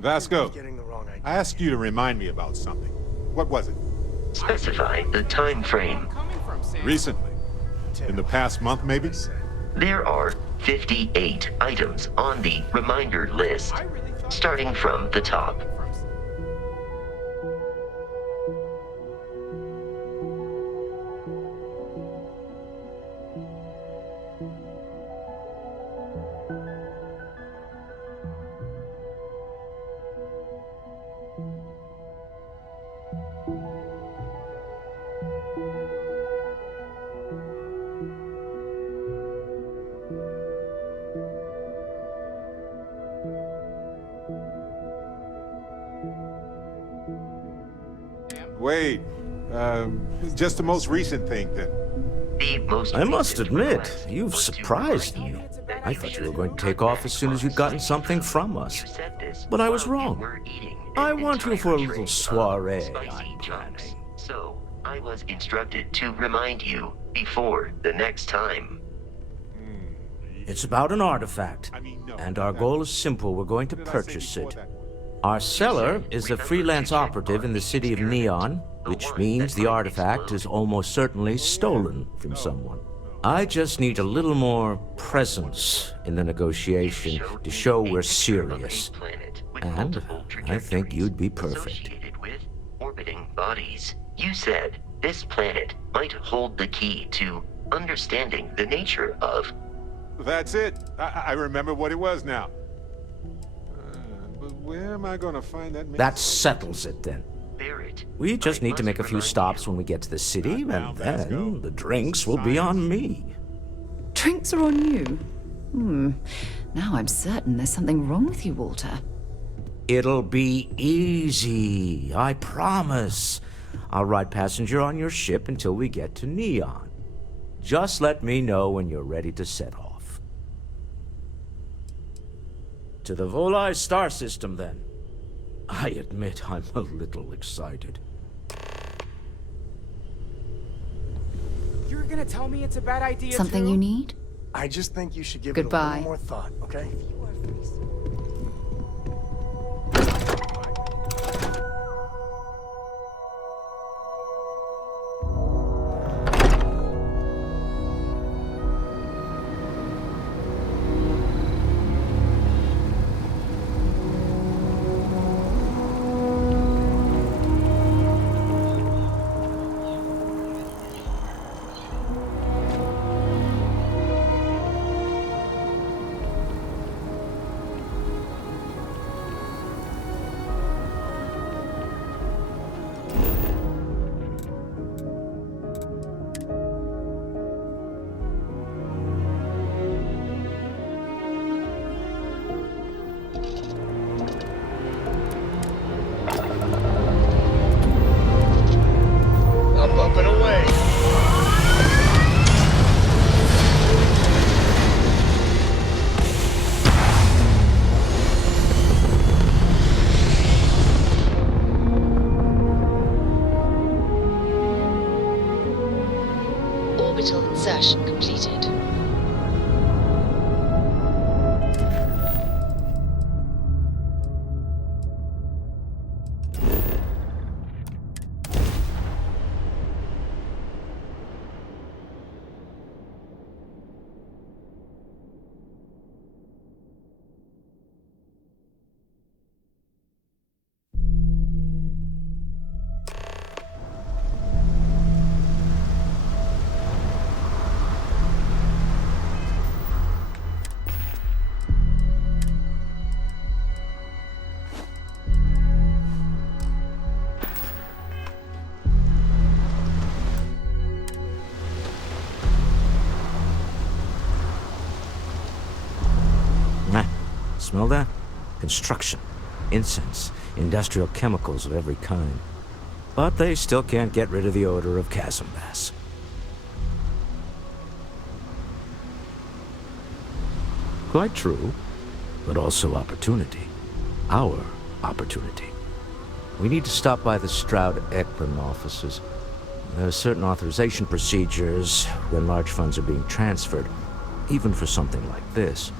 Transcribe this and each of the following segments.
Vasco, I asked you to remind me about something. What was it? Specify the time frame. Recently. In the past month, maybe? There are 58 items on the reminder list, starting from the top. Wait, just the most recent thing, then. I must admit, you've surprised me. I thought you were going to take off as soon as you'd gotten something from us. But I was wrong. I want you for a little soiree I'm planning. So, I was instructed to remind you before the next time. It's about an artifact, and our goal is simple. We're going to purchase it. Our seller is a freelance operative in the city of Neon, which means the artifact is almost certainly stolen from someone. I just need a little more presence in the negotiation to show we're serious. And I think you'd be perfect. With orbiting bodies. You said this planet might hold the key to understanding the nature of... That's it. I remember what it was now. But where am I going to find that... That settles it, then. We just need to make a few stops when we get to the city, and then the drinks will be on me. Drinks are on you? Now I'm certain there's something wrong with you, Walter. It'll be easy, I promise. I'll ride passenger on your ship until we get to Neon. Just let me know when you're ready to set off. To the Volai star system, then. I admit I'm a little excited. You're gonna tell me it's a bad idea Something too? you need? I just think you should give Goodbye. it a little more thought, okay? Up and away. Orbital insertion completed. Smell that? Construction, incense, industrial chemicals of every kind. But they still can't get rid of the odor of chasm bass. Quite true, but also opportunity. Our opportunity. We need to stop by the Stroud Eklund offices. There are certain authorization procedures when large funds are being transferred, even for something like this.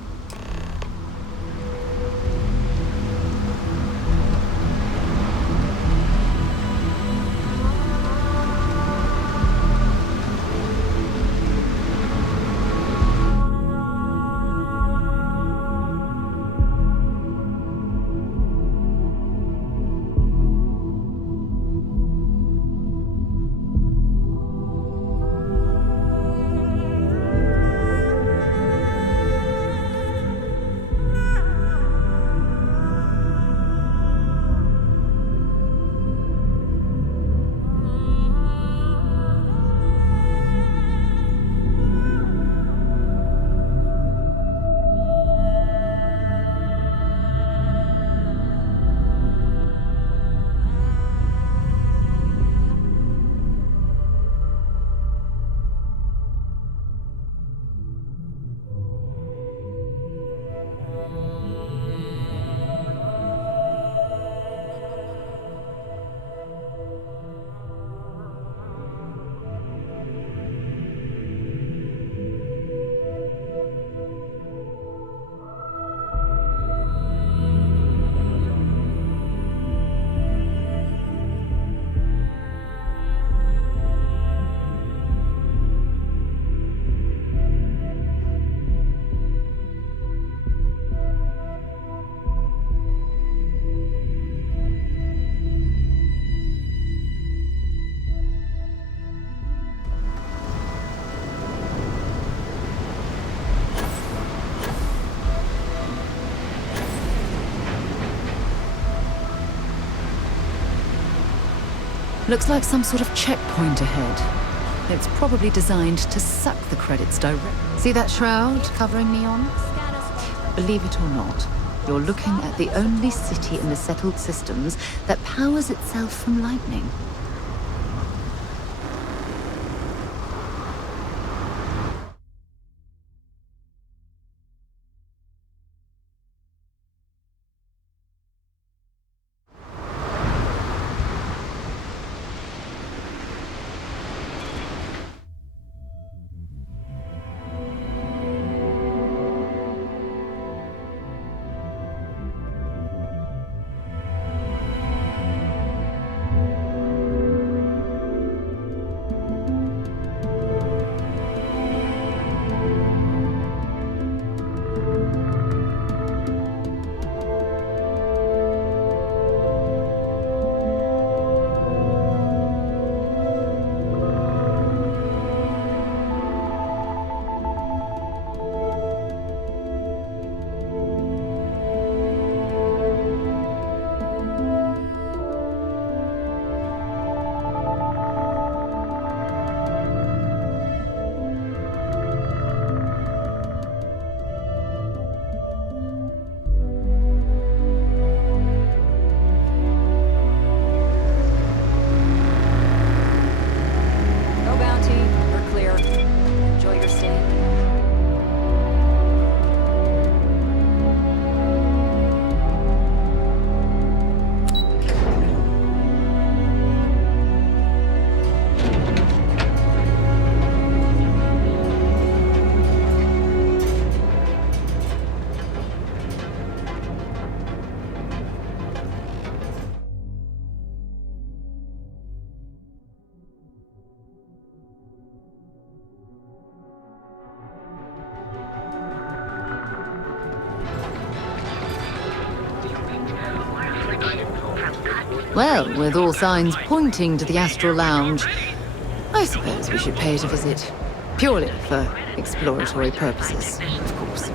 Looks like some sort of checkpoint ahead. It's probably designed to suck the credits direct. See that shroud covering Neon? Believe it or not, you're looking at the only city in the settled systems that powers itself from lightning. Well, with all signs pointing to the Astral Lounge, I suppose we should pay it a visit. Purely for exploratory purposes, of course.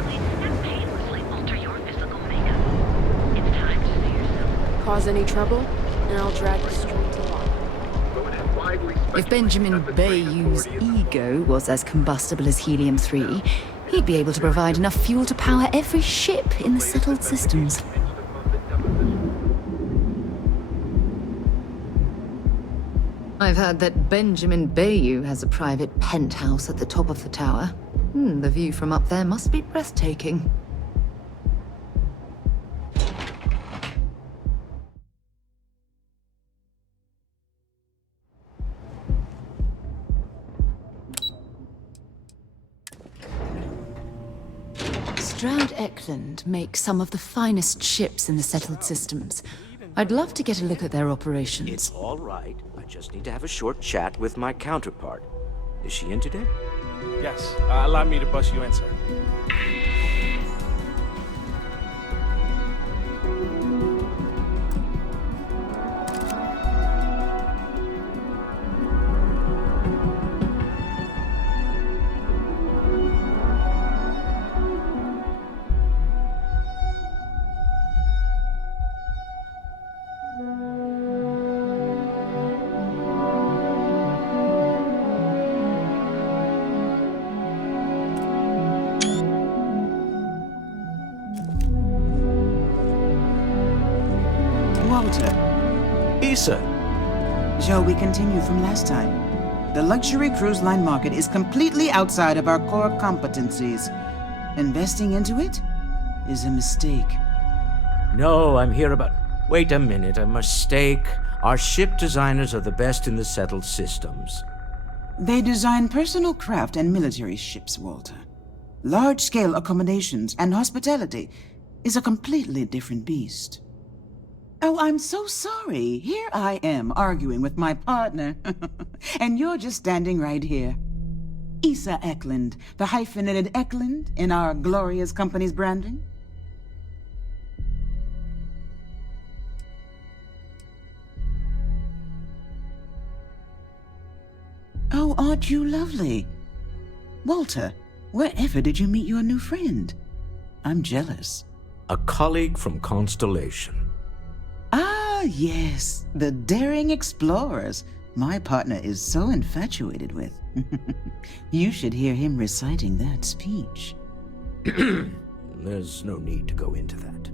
Cause any trouble, and I'll drag you straight to law. If Benjamin Bayou's ego was as combustible as helium-3, he'd be able to provide enough fuel to power every ship in the settled systems. I've heard that Benjamin Bayou has a private penthouse at the top of the tower. The view from up there must be breathtaking. Stroud Eklund makes some of the finest ships in the settled systems. I'd love to get a look at their operations. It's all right. I just need to have a short chat with my counterpart. Is she in today? Yes. Allow me to bust you in, sir. Shall we continue from last time? The luxury cruise line market is completely outside of our core competencies. Investing into it is a mistake. No, I'm here about... Wait a minute, a mistake. Our ship designers are the best in the settled systems. They design personal craft and military ships, Walter. Large-scale accommodations and hospitality is a completely different beast. Oh, I'm so sorry. Here I am arguing with my partner. And you're just standing right here. Issa Eklund, the hyphenated Eklund in our glorious company's branding. Oh, aren't you lovely? Walter, wherever did you meet your new friend? I'm jealous. A colleague from Constellation. Ah, Ah, yes, the daring explorers. My partner is so infatuated with. You should hear him reciting that speech. There's no need to go into that.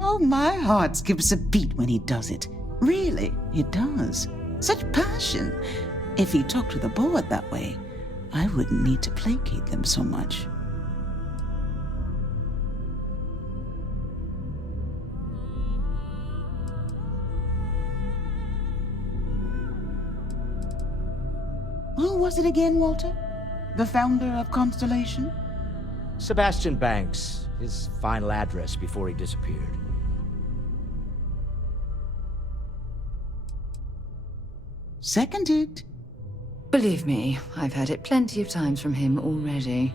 Oh, my heart skips a beat when he does it. Really, it does. Such passion. If he talked to the board that way, I wouldn't need to placate them so much. Who was it again, Walter? The founder of Constellation? Sebastian Banks, his final address before he disappeared. Seconded. Believe me, I've heard it plenty of times from him already.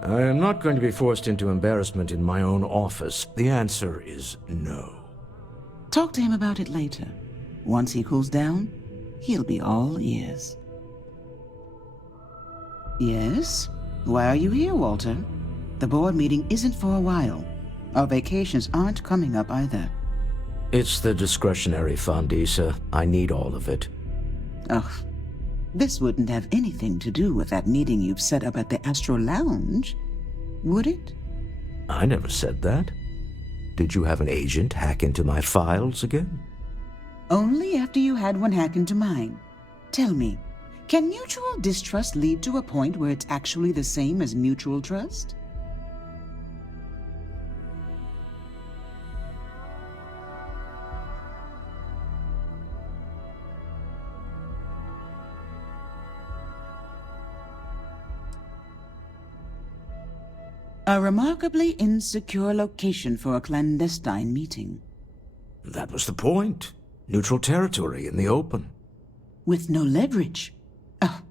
I am not going to be forced into embarrassment in my own office. The answer is no. Talk to him about it later. Once he cools down, he'll be all ears. Yes? Why are you here, Walter? The board meeting isn't for a while. Our vacations aren't coming up either. It's the discretionary fund, Issa. I need all of it. Ugh. This wouldn't have anything to do with that meeting you've set up at the Astro Lounge, would it? I never said that. Did you have an agent hack into my files again? Only after you had one hack into mine. Tell me, can mutual distrust lead to a point where it's actually the same as mutual trust? A remarkably insecure location for a clandestine meeting. That was the point. Neutral territory in the open. With no leverage. Oh,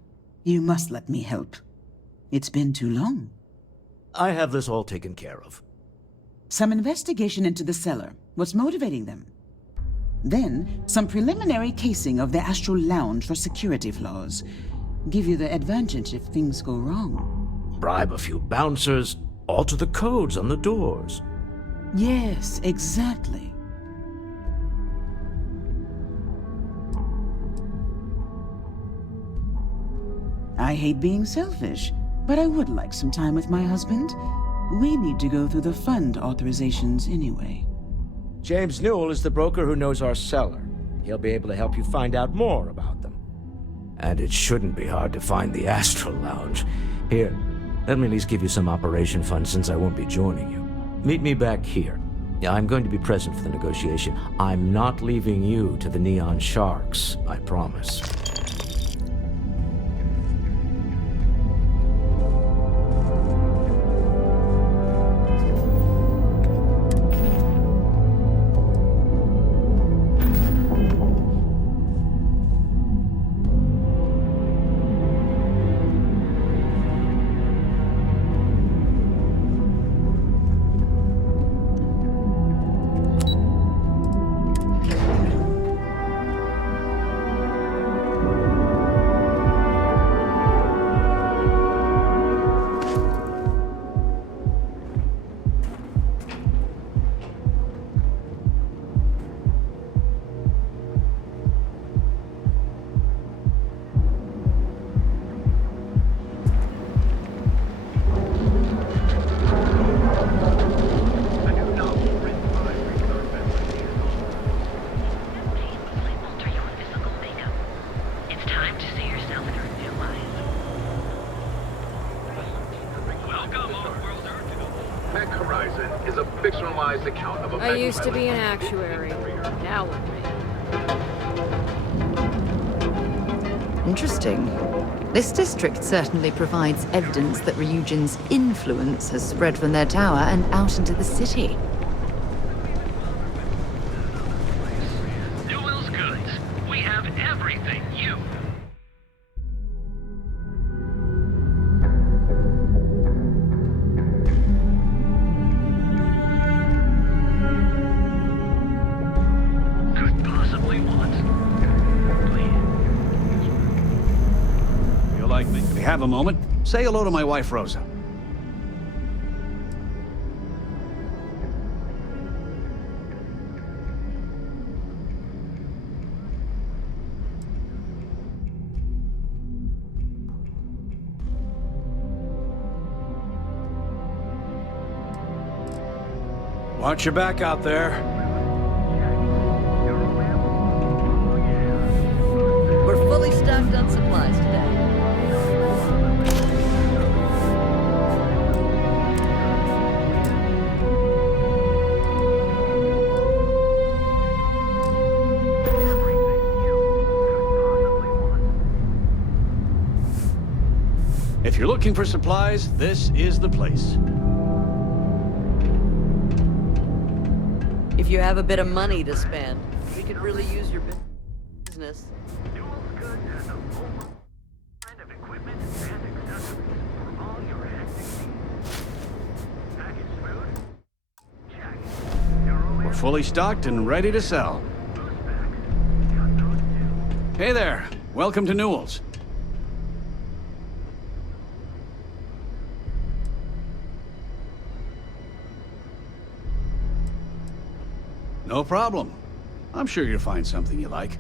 you must let me help. It's been too long. I have this all taken care of. Some investigation into the cellar. What's motivating them? Then, some preliminary casing of the Astral Lounge for security flaws. Give you the advantage if things go wrong. Bribe a few bouncers. Alter the codes on the doors. Yes, exactly. I hate being selfish, but I would like some time with my husband. We need to go through the fund authorizations anyway. James Newell is the broker who knows our cellar. He'll be able to help you find out more about them. And it shouldn't be hard to find the Astral Lounge. Here, let me at least give you some operation funds since I won't be joining you. Meet me back here. I'm going to be present for the negotiation. I'm not leaving you to the Neon Sharks, I promise. I used to be an actuary. Now look at me. Interesting. This district certainly provides evidence that Ryujin's influence has spread from their tower and out into the city. Newell's goods. We have everything you... could possibly want. Feel like me? If you have a moment, say hello to my wife, Rosa. Watch your back out there. We're fully staffed on supplies today. If you're looking for supplies, this is the place. If you have a bit of money to spend, we could really use your business. Newell's goods has a full line of equipment and accessories for all your hectic needs. Packaged food? Check. We're fully stocked and ready to sell. Boost packs? Got those too. Hey there, welcome to Newell's. No problem. I'm sure you'll find something you like.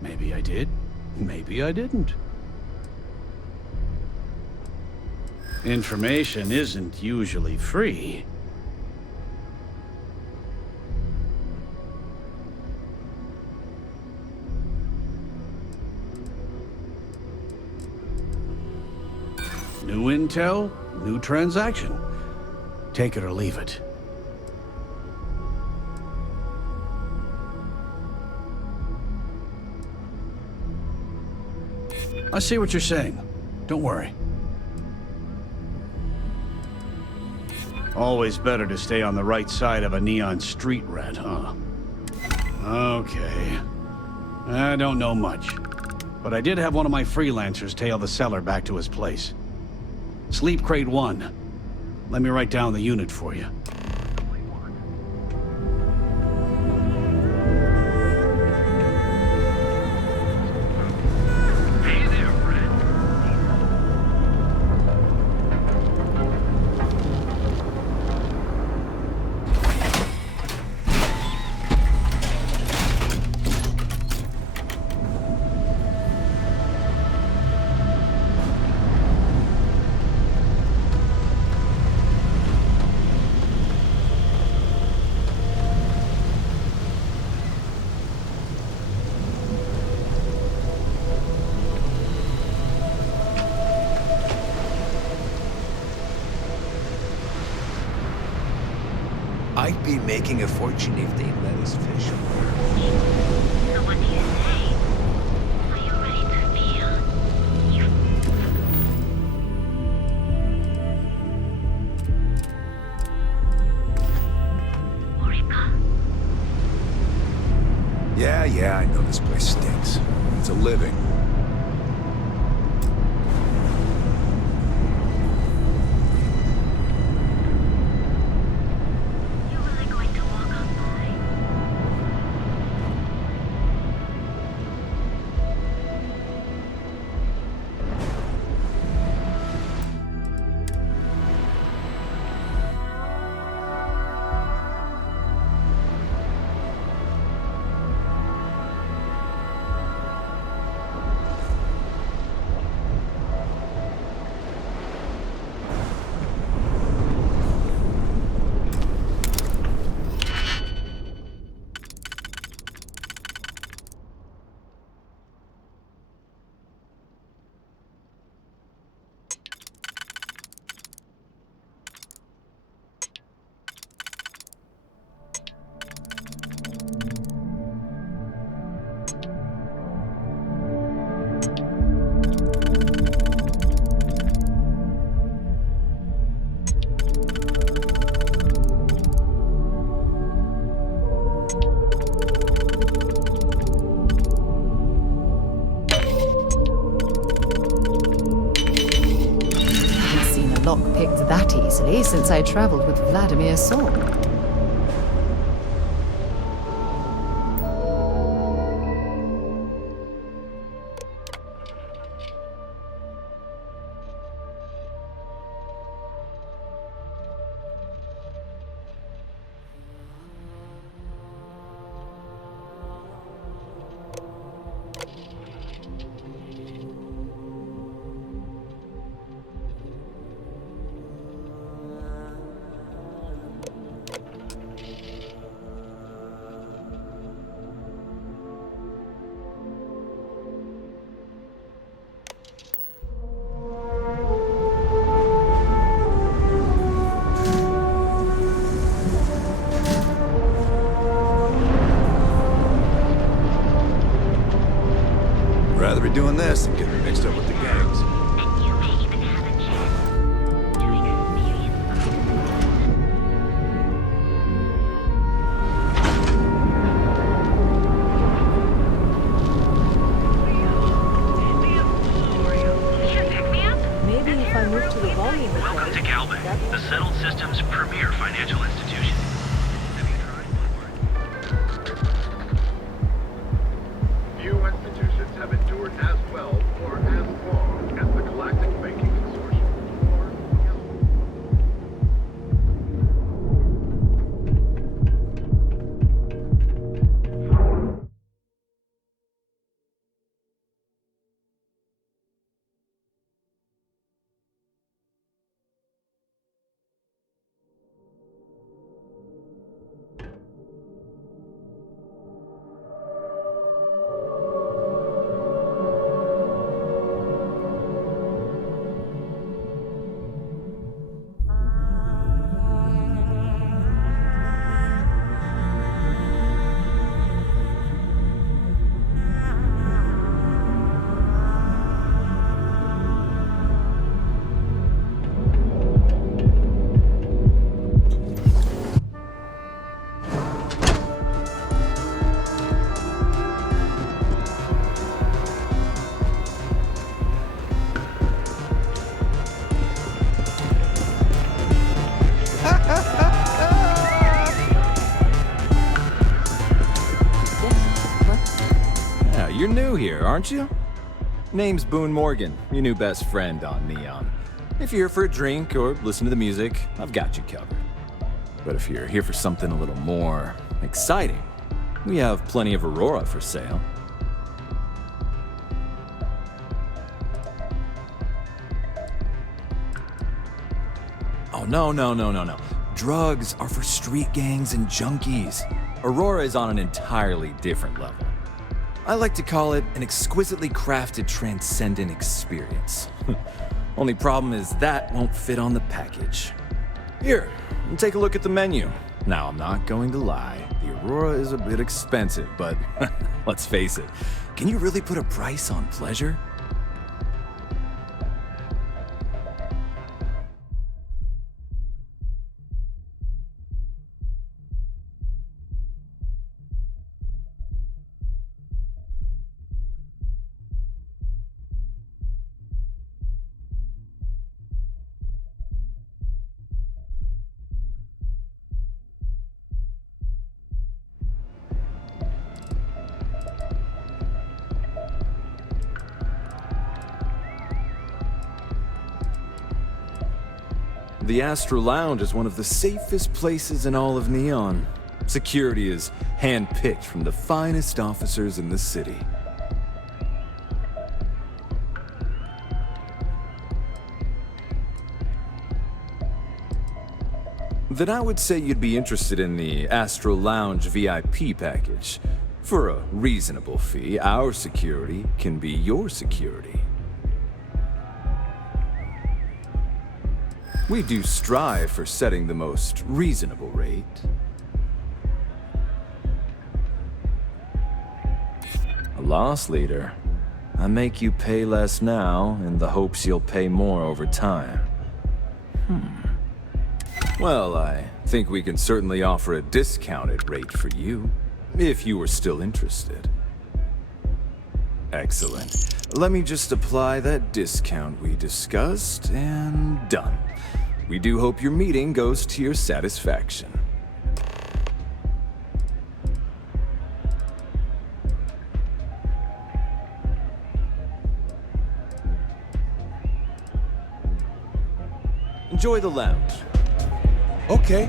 Maybe I did. Maybe I didn't. Information isn't usually free. New intel, new transaction. Take it or leave it. I see what you're saying. Don't worry. Always better to stay on the right side of a neon street rat, huh? Okay. I don't know much, but I did have one of my freelancers tail the seller back to his place. Sleep Crate 1. Let me write down the unit for you. Hey there, friend. I'd be making a fortune if they let us fish. So what do you say? Are you ready to be, Yeah, I know this place stinks. It's a living. lockpicked that easily since I traveled with Vladimir's sword. Rather be doing this than getting mixed up with the gangs. And you may even have a chance to experience Maybe if I move to the volume again. Welcome to Calvin, the settled system's premier financial institution. Have you tried? Few institutions have endured as well or as long as the Galactic Banking Consortium. You're new here, aren't you? Name's Boone Morgan, your new best friend on Neon. If you're here for a drink or listen to the music, I've got you covered. But if you're here for something a little more exciting, we have plenty of Aurora for sale. Oh, no. Drugs are for street gangs and junkies. Aurora is on an entirely different level. I like to call it an exquisitely crafted, transcendent experience. Only problem is that won't fit on the package. Here, take a look at the menu. Now, I'm not going to lie, the Aurora is a bit expensive, but let's face it, can you really put a price on pleasure? The Astro Lounge is one of the safest places in all of Neon. Security is hand-picked from the finest officers in the city. Then I would say you'd be interested in the Astro Lounge VIP package. For a reasonable fee, our security can be your security. We do strive for setting the most reasonable rate. A loss leader. I make you pay less now in the hopes you'll pay more over time. Well, I think we can certainly offer a discounted rate for you, if you were still interested. Excellent. Let me just apply that discount we discussed, and done. We do hope your meeting goes to your satisfaction. Enjoy the lounge. Okay.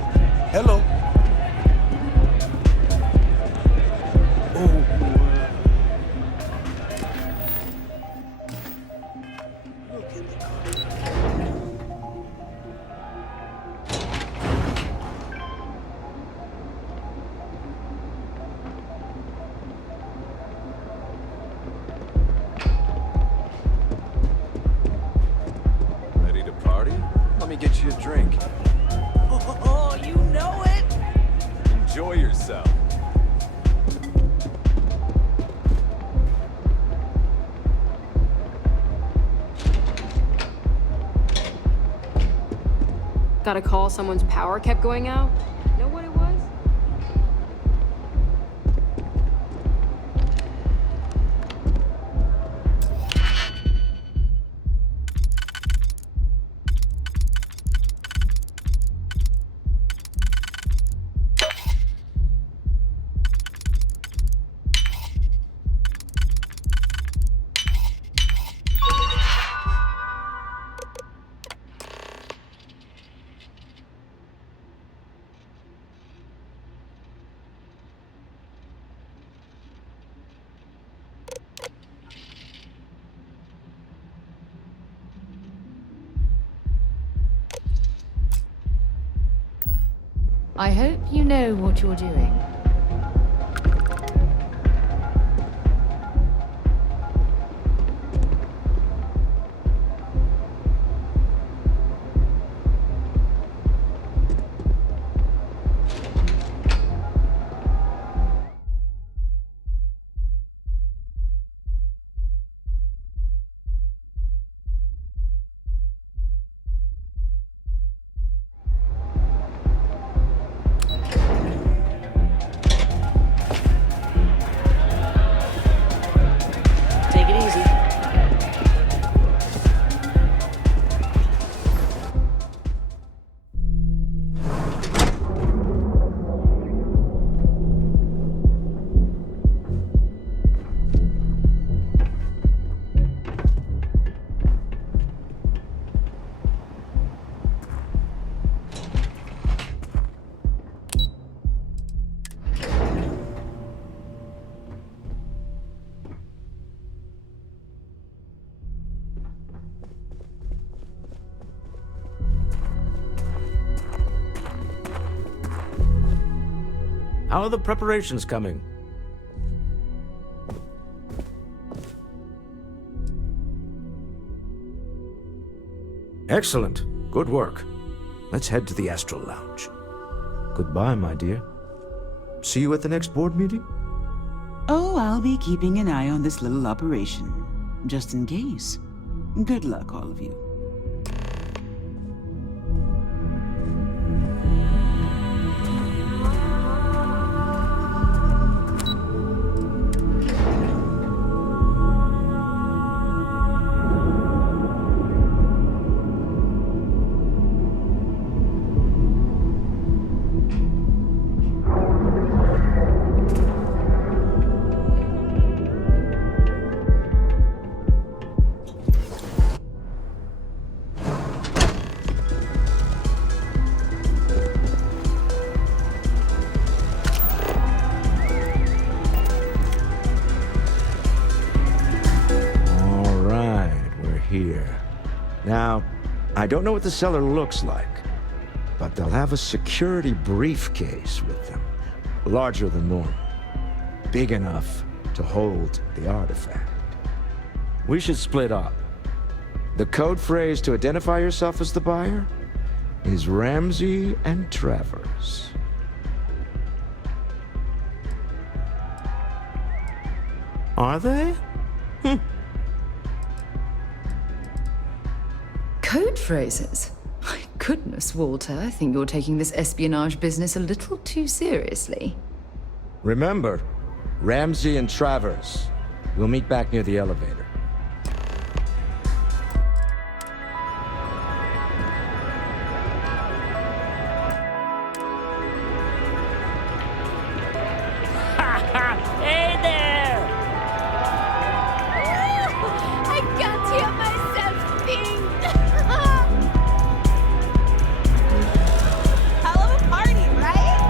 Hello. Ready to party? Let me get you a drink. Oh, you know it! Enjoy yourself. Got a call someone's power kept going out? Know what it was? I hope you know what you're doing. Take it easy. How are the preparations coming? Excellent. Good work. Let's head to the Astral Lounge. Goodbye, my dear. See you at the next board meeting? Oh, I'll be keeping an eye on this little operation, just in case. Good luck, all of you. Here. Now, I don't know what the cellar looks like, but they'll have a security briefcase with them, larger than normal, big enough to hold the artifact. We should split up. The code phrase to identify yourself as the buyer is Ramsey and Travers. Are they? Code phrases? My goodness, Walter, I think you're taking this espionage business a little too seriously. Remember, Ramsey and Travers. We'll meet back near the elevator. Hey there! I can't hear myself think. Hell of a party, right?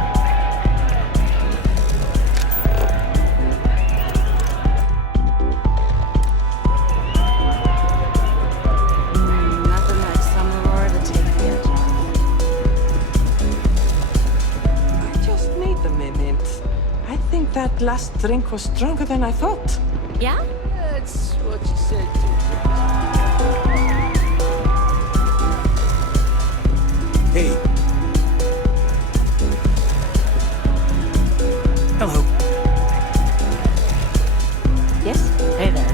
Nothing like some Aurora to take the edge off. I just need a minute. I think that last drink was stronger than I thought. Yeah? That's what you said. Hey. Hello. Yes? Hey there.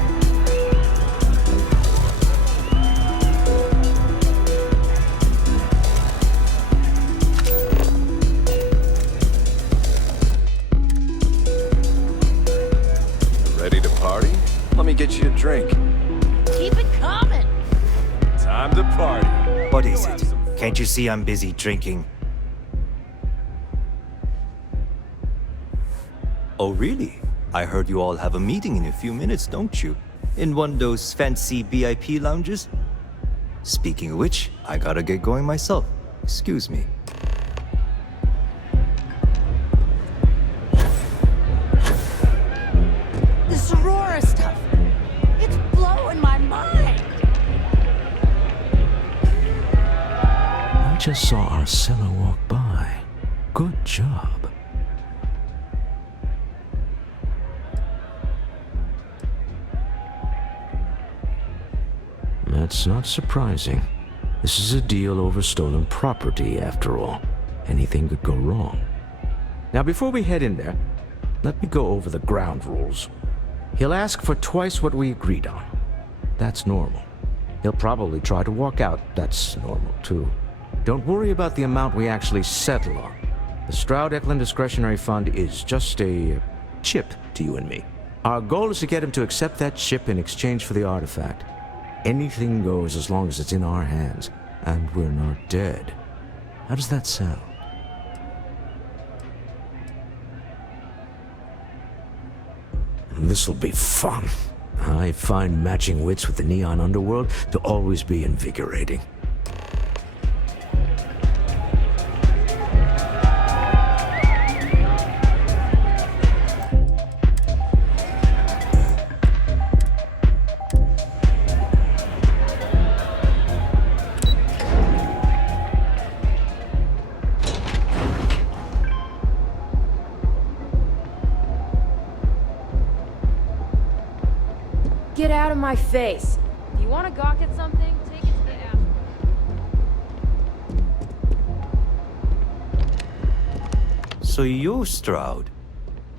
Ready to party? Let me get you a drink. Keep it coming. Time to party. What is it? Can't you see I'm busy drinking? Oh, really? I heard you all have a meeting in a few minutes, don't you? In one of those fancy VIP lounges? Speaking of which, I gotta get going myself. Excuse me. This Aurora stuff. It's blowing my mind. I just saw our cellar walk by. Good job. That's not surprising. This is a deal over stolen property, after all. Anything could go wrong. Now, before we head in there, let me go over the ground rules. He'll ask for twice what we agreed on. That's normal. He'll probably try to walk out. That's normal, too. Don't worry about the amount we actually settle on. The Stroud-Eklund Discretionary Fund is just a chip to you and me. Our goal is to get him to accept that chip in exchange for the artifact. Anything goes as long as it's in our hands, and we're not dead. How does that sound? This'll be fun. I find matching wits with the neon underworld to always be invigorating. Get out of my face. Do you want to gawk at something? Take it to the ass. So you're Stroud.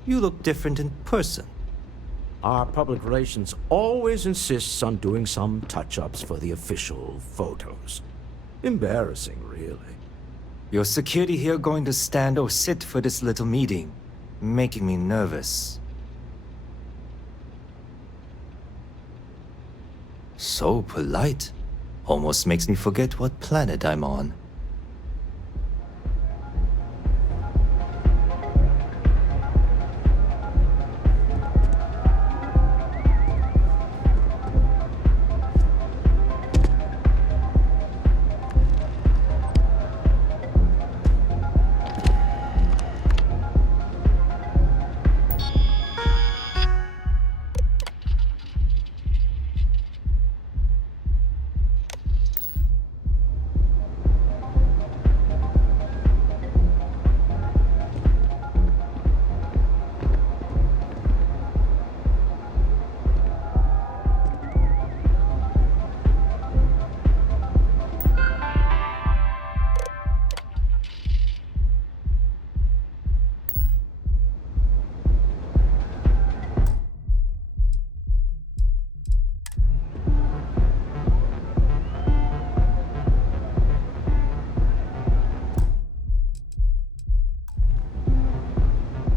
You look different in person. Our public relations always insists on doing some touch-ups for the official photos. Embarrassing, really. Your security here going to stand or sit for this little meeting, making me nervous. So polite. Almost makes me forget what planet I'm on.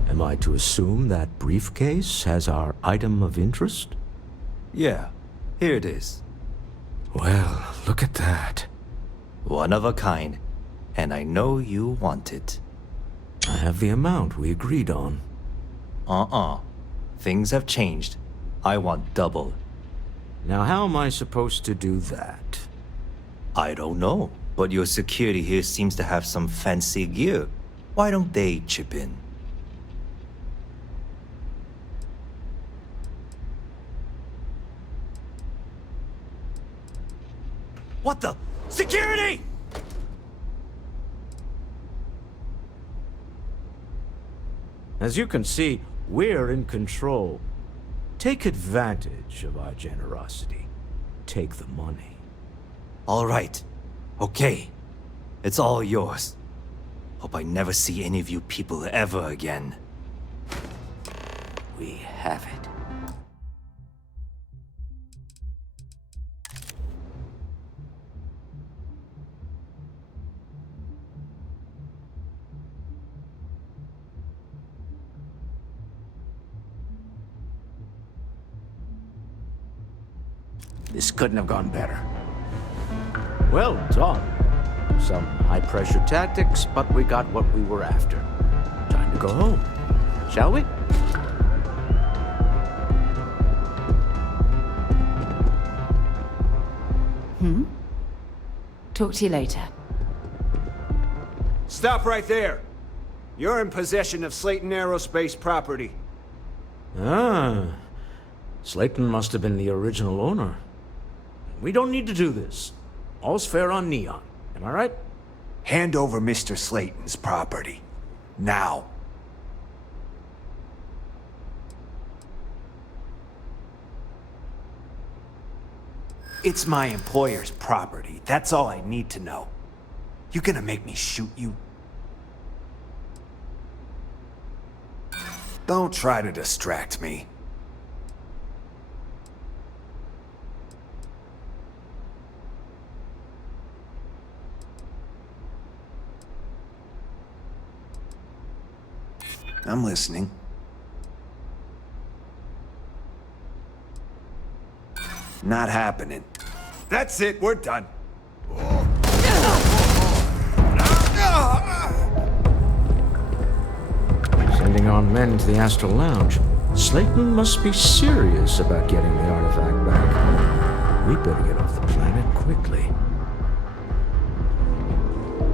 Am I to assume that briefcase has our item of interest? Yeah, here it is. Well, look at that. One of a kind. And I know you want it. I have the amount we agreed on. Things have changed. I want double. Now how am I supposed to do that? I don't know, but your security here seems to have some fancy gear. Why don't they chip in? What the? Security! As you can see, we're in control. Take advantage of our generosity. Take the money. All right. Okay. It's all yours. Hope I never see any of you people ever again. We have it. This couldn't have gone better. Well done. Some high-pressure tactics, but we got what we were after. Time to go home, shall we? Talk to you later. Stop right there. You're in possession of Slayton Aerospace property. Ah. Slayton must have been the original owner. We don't need to do this. All's fair on Neon. Am I right? Hand over Mr. Slayton's property. Now. It's my employer's property. That's all I need to know. You gonna make me shoot you? Don't try to distract me. I'm listening. Not happening. That's it, we're done. Sending on men to the Astral Lounge. Slayton must be serious about getting the artifact back. We better get off the planet quickly.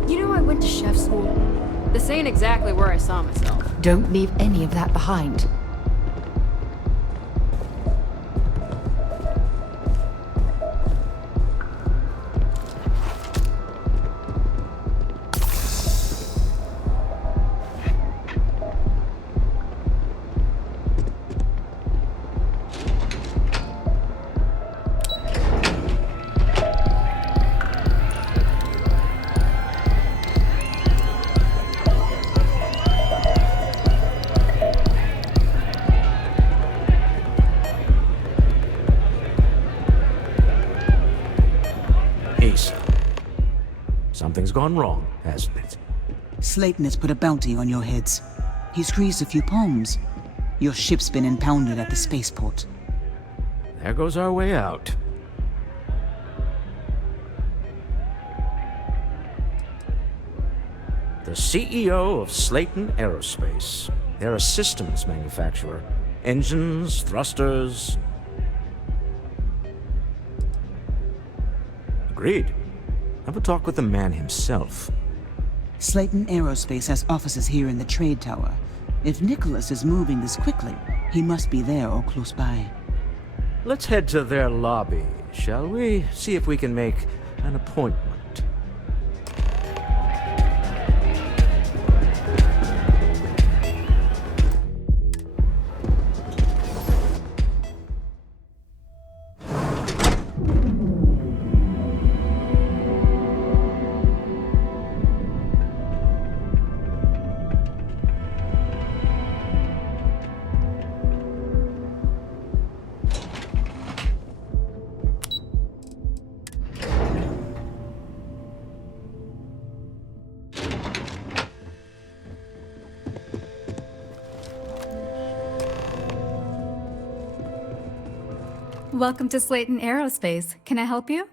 You know I went to chef school. This ain't exactly where I saw myself. Don't leave any of that behind. Something's gone wrong, hasn't it? Slayton has put a bounty on your heads. He's greased a few palms. Your ship's been impounded at the spaceport. There goes our way out. The CEO of Slayton Aerospace. They're a systems manufacturer. Engines, thrusters. Agreed. Have a talk with the man himself. Slayton Aerospace has offices here in the trade tower. If Nicholas is moving this quickly, he must be there or close by. Let's head to their lobby, shall we? See if we can make an appointment. Welcome to Slayton Aerospace. Can I help you?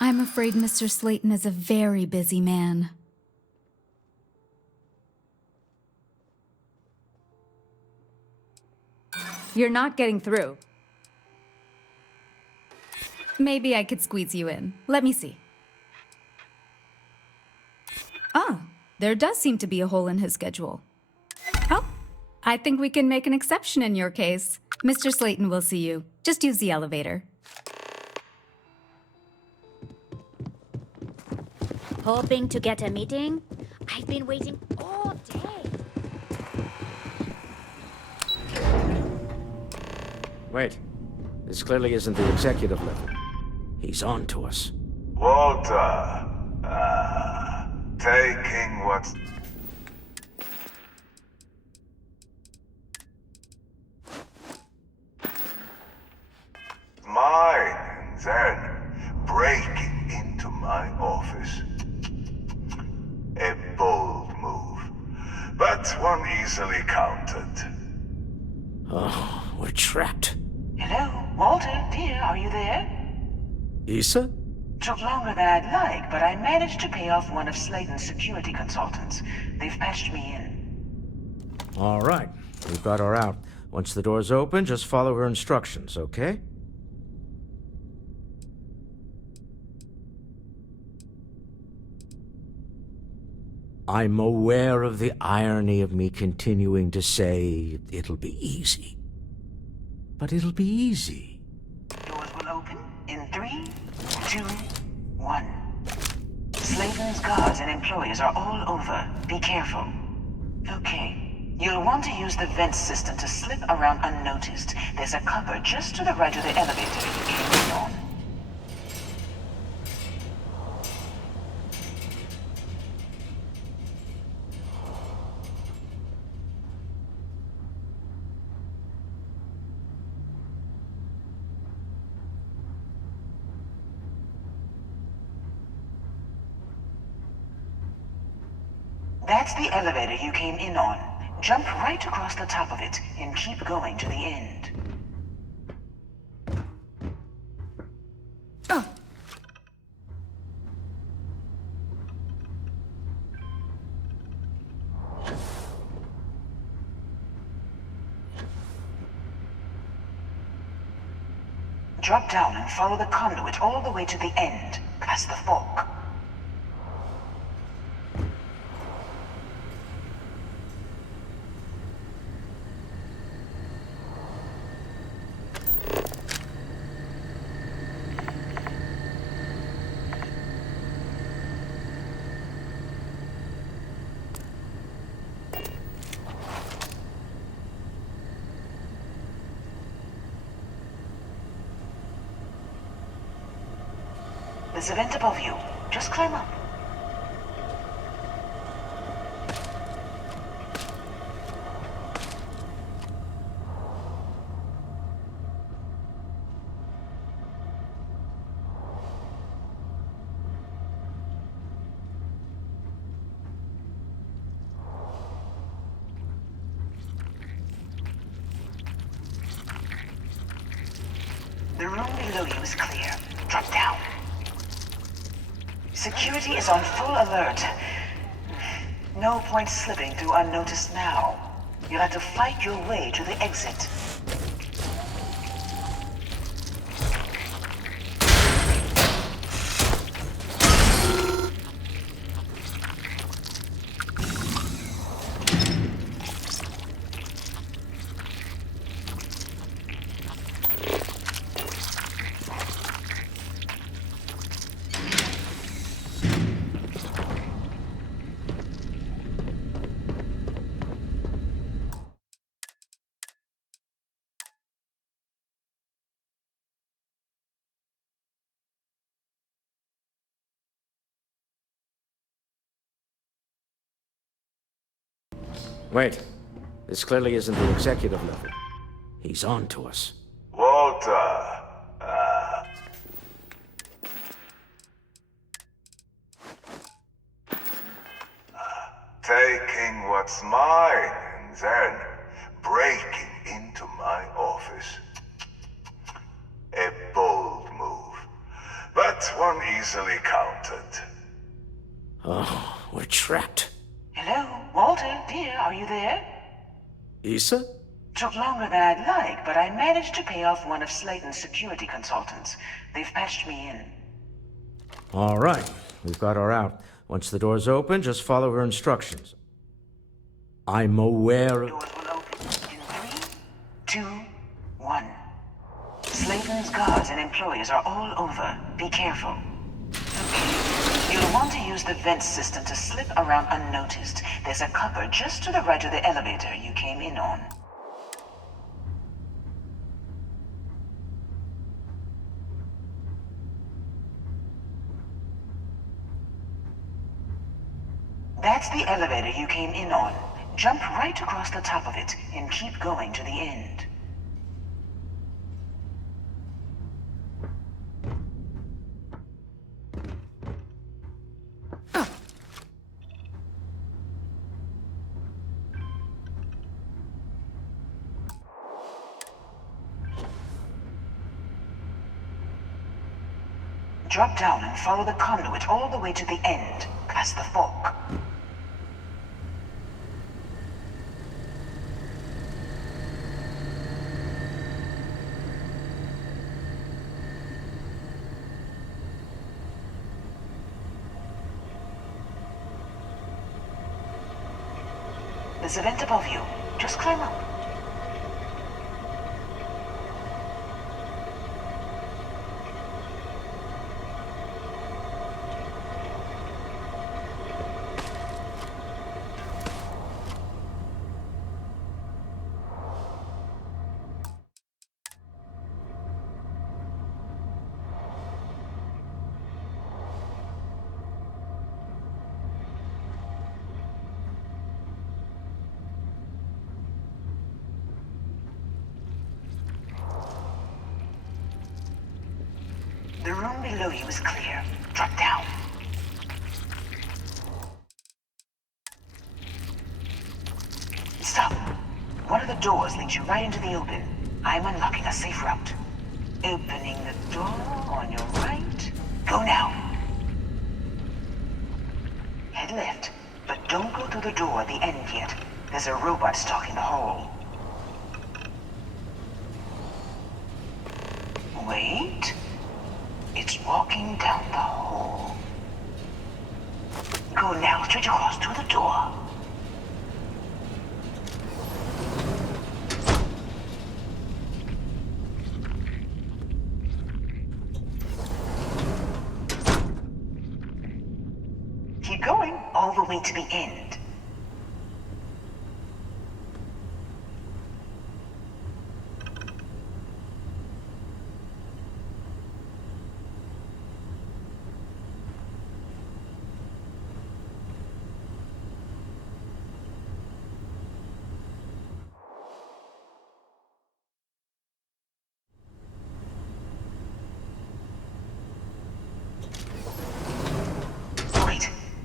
I'm afraid Mr. Slayton is a very busy man. You're not getting through. Maybe I could squeeze you in. Let me see. Ah, there does seem to be a hole in his schedule. Oh, I think we can make an exception in your case. Mr. Slayton will see you. Just use the elevator. Hoping to get a meeting? I've been waiting all day. Wait. This clearly isn't the executive level. He's on to us. Walter. Taking what's... mine, and then breaking into my office. A bold move, but one easily countered. Oh, we're trapped. Hello, Walter, dear, are you there? Issa? Took longer than I'd like, but I managed to pay off one of Slayton's security consultants. They've patched me in. All right. We've got her out. Once the door's open, just follow her instructions, okay? I'm aware of the irony of me continuing to say it'll be easy. But it'll be easy. Doors will open in 3, 2, 1. Slayton's guards and employees are all over. Be careful. Okay. You'll want to use the vent system to slip around unnoticed. There's a cupboard just to the right of the elevator you came in on. That's the elevator you came in on. Jump right across the top of it and keep going to the end. Drop down and follow the conduit all the way to the end, past the fork. There's a vent above you. Just climb up. The room below you is clear. Drop down. Security is on full alert. No point slipping through unnoticed now. You'll have to fight your way to the exit. Wait. This clearly isn't the executive level. He's on to us. Walter. Taking what's mine and then breaking into my office. office. A bold move, but one easily countered. Oh, we're trapped. Hello, Walter, dear, are you there? Issa? Took longer than I'd like, but I managed to pay off one of Slayton's security consultants. They've patched me in. All right, we've got her out. Once the door's open, just follow her instructions. I'm aware of... Doors will open in 3, 2, 1. Slayton's guards and employees are all over. Be careful. Okay. You'll want to use the vent system to slip around unnoticed. There's a cupboard just to the right of the elevator you came in on. That's the elevator you came in on. Jump right across the top of it and keep going to the end. Drop down and follow the conduit all the way to the end, past the fork. There's a vent above you. Just climb up. The room below you is clear. Drop down. Stop. One of the doors leads you right into the open. I'm unlocking a safe route. Opening the door on your right. Go now. Head left, but don't go through the door at the end yet. There's a robot stalking the hall. Wait. It's walking down the hall. Go now, straight across to the door. Keep going, all the way to the end.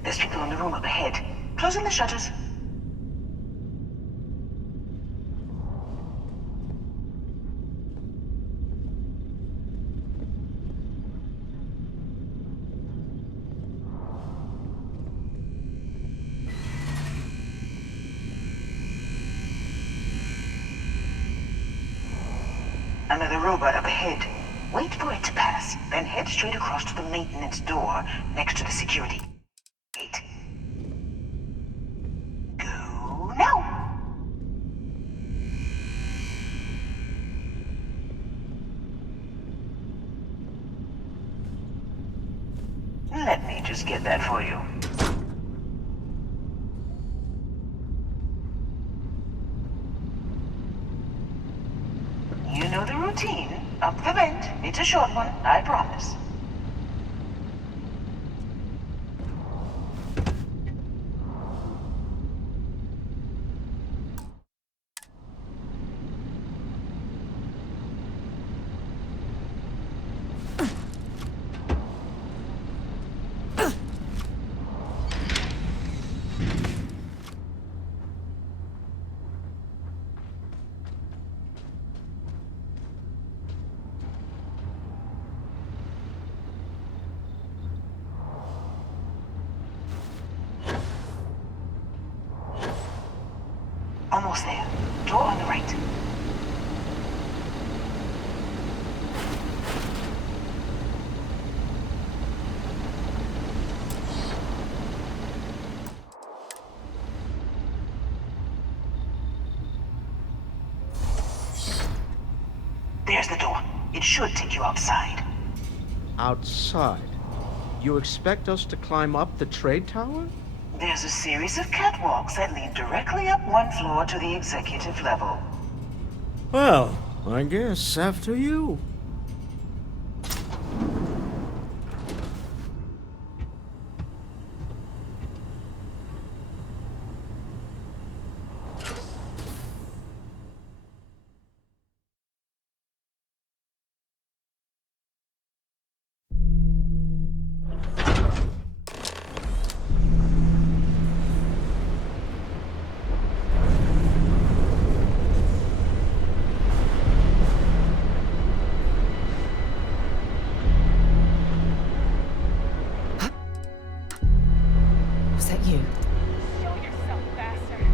There's people in the room up ahead. Closing the shutters. Another robot up ahead. Wait for it to pass, then head straight across to the maintenance door next to the security gate. Go now! Let me just get that for you. You know the routine. Up the vent. It's a short one, I promise. should take you outside. Outside? You expect us to climb up the trade tower? There's a series of catwalks that lead directly up one floor to the executive level. Well, I guess after you. Was that you? Show yourself, bastard.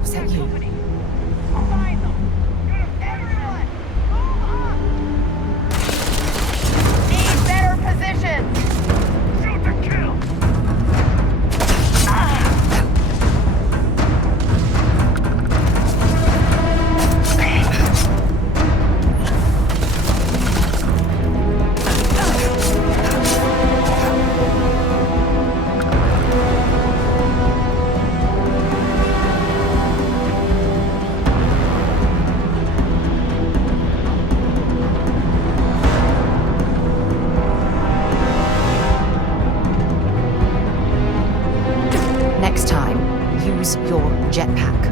Was that you? Find them. Everyone, move up. Need better positions. Shoot to kill. Next time, use your jetpack.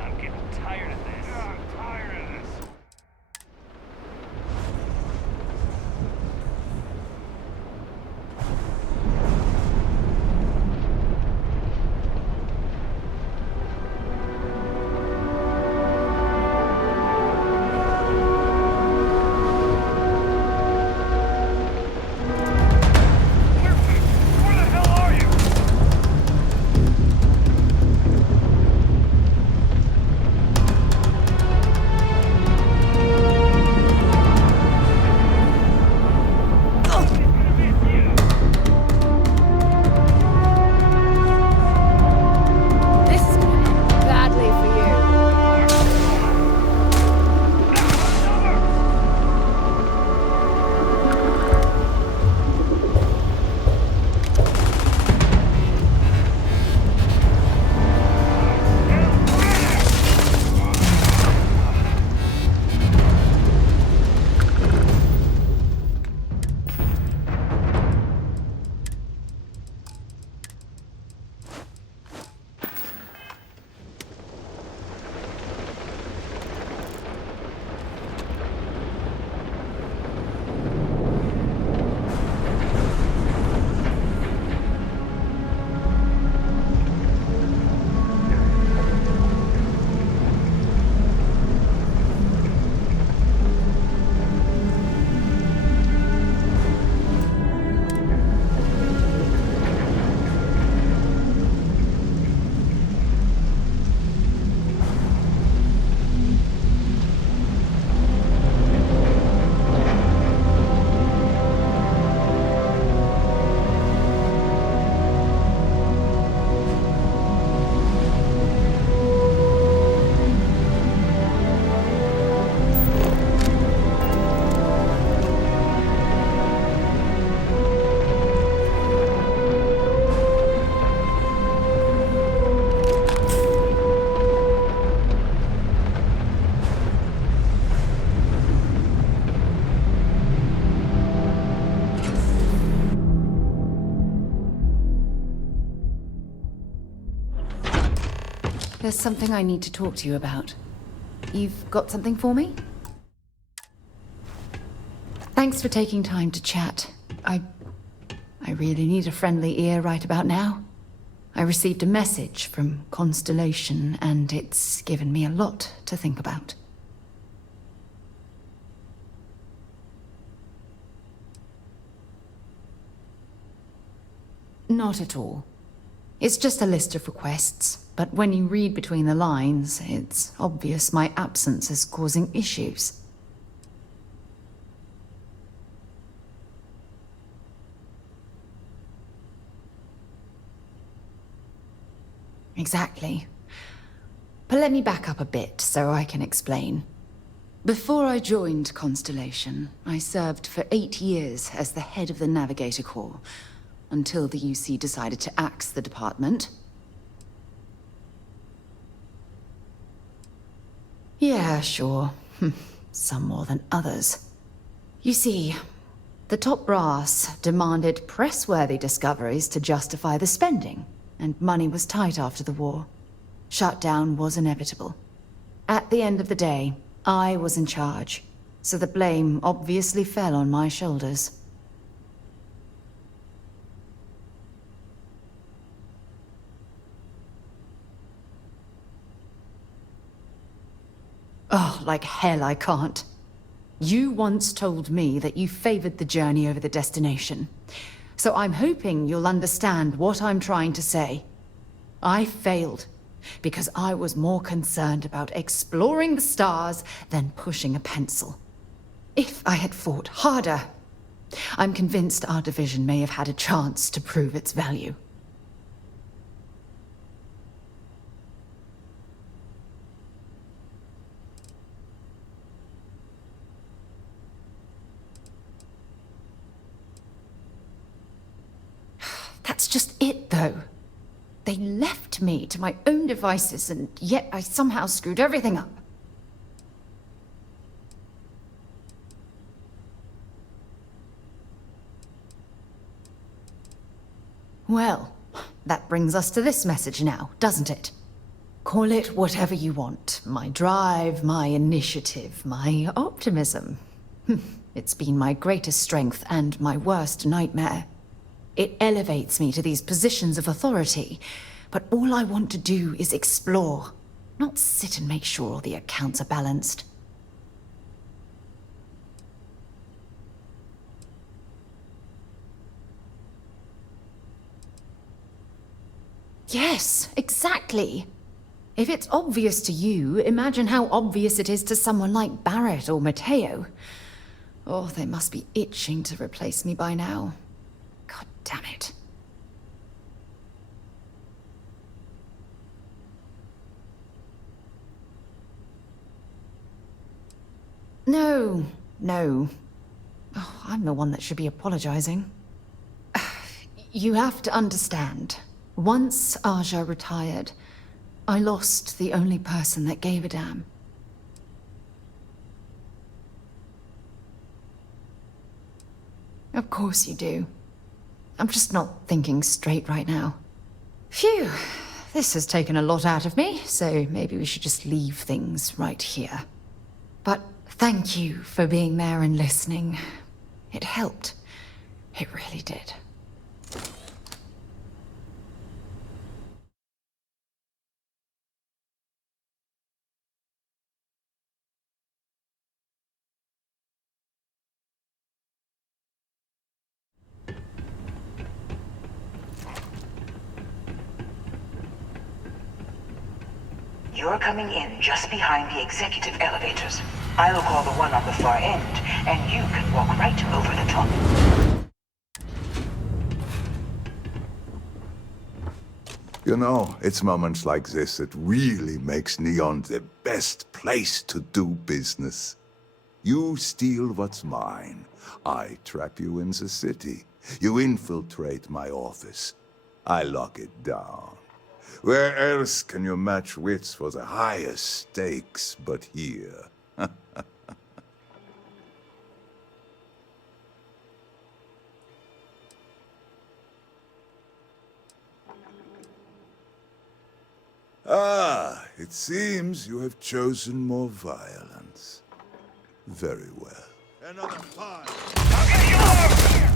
I'm getting tired of this. I'm tired of this. Where the hell are you? This is gonna end badly for you. There's something I need to talk to you about. You've got something for me? Thanks for taking time to chat. I really need a friendly ear right about now. I received a message from Constellation, and it's given me a lot to think about. Not at all. It's just a list of requests, but when you read between the lines, it's obvious my absence is causing issues. Exactly. But let me back up a bit so I can explain. Before I joined Constellation, I served for 8 years as the head of the Navigator Corps, until the UC decided to axe the department. Yeah, sure. Some more than others. You see, the top brass demanded press-worthy discoveries to justify the spending, and money was tight after the war. Shutdown was inevitable. At the end of the day, I was in charge, so the blame obviously fell on my shoulders. Oh, like hell I can't. You once told me that you favored the journey over the destination. So I'm hoping you'll understand what I'm trying to say. I failed, because I was more concerned about exploring the stars than pushing a pencil. If I had fought harder, I'm convinced our division may have had a chance to prove its value. That's just it, though. They left me to my own devices, and yet I somehow screwed everything up. Well, that brings us to this message now, doesn't it? Call it whatever you want. My drive, my initiative, my optimism. It's been my greatest strength and my worst nightmare. It elevates me to these positions of authority, but all I want to do is explore, not sit and make sure all the accounts are balanced. Yes, exactly. If it's obvious to you, imagine how obvious it is to someone like Barrett or Mateo. Oh, they must be itching to replace me by now. God damn it. No. Oh, I'm the one that should be apologizing. You have to understand. Once Aja retired, I lost the only person that gave a damn. Of course you do. I'm just not thinking straight right now. Phew, this has taken a lot out of me, so maybe we should just leave things right here. But thank you for being there and listening. It helped. It really did. You're coming in just behind the executive elevators. I'll call the one on the far end, and you can walk right over the top. You know, it's moments like this that really makes Neon the best place to do business. You steal what's mine. I trap you in the city. You infiltrate my office. I lock it down. Where else can you match wits for the highest stakes but here? Ah, it seems you have chosen more violence. Very well. Another 5. I'll get you more!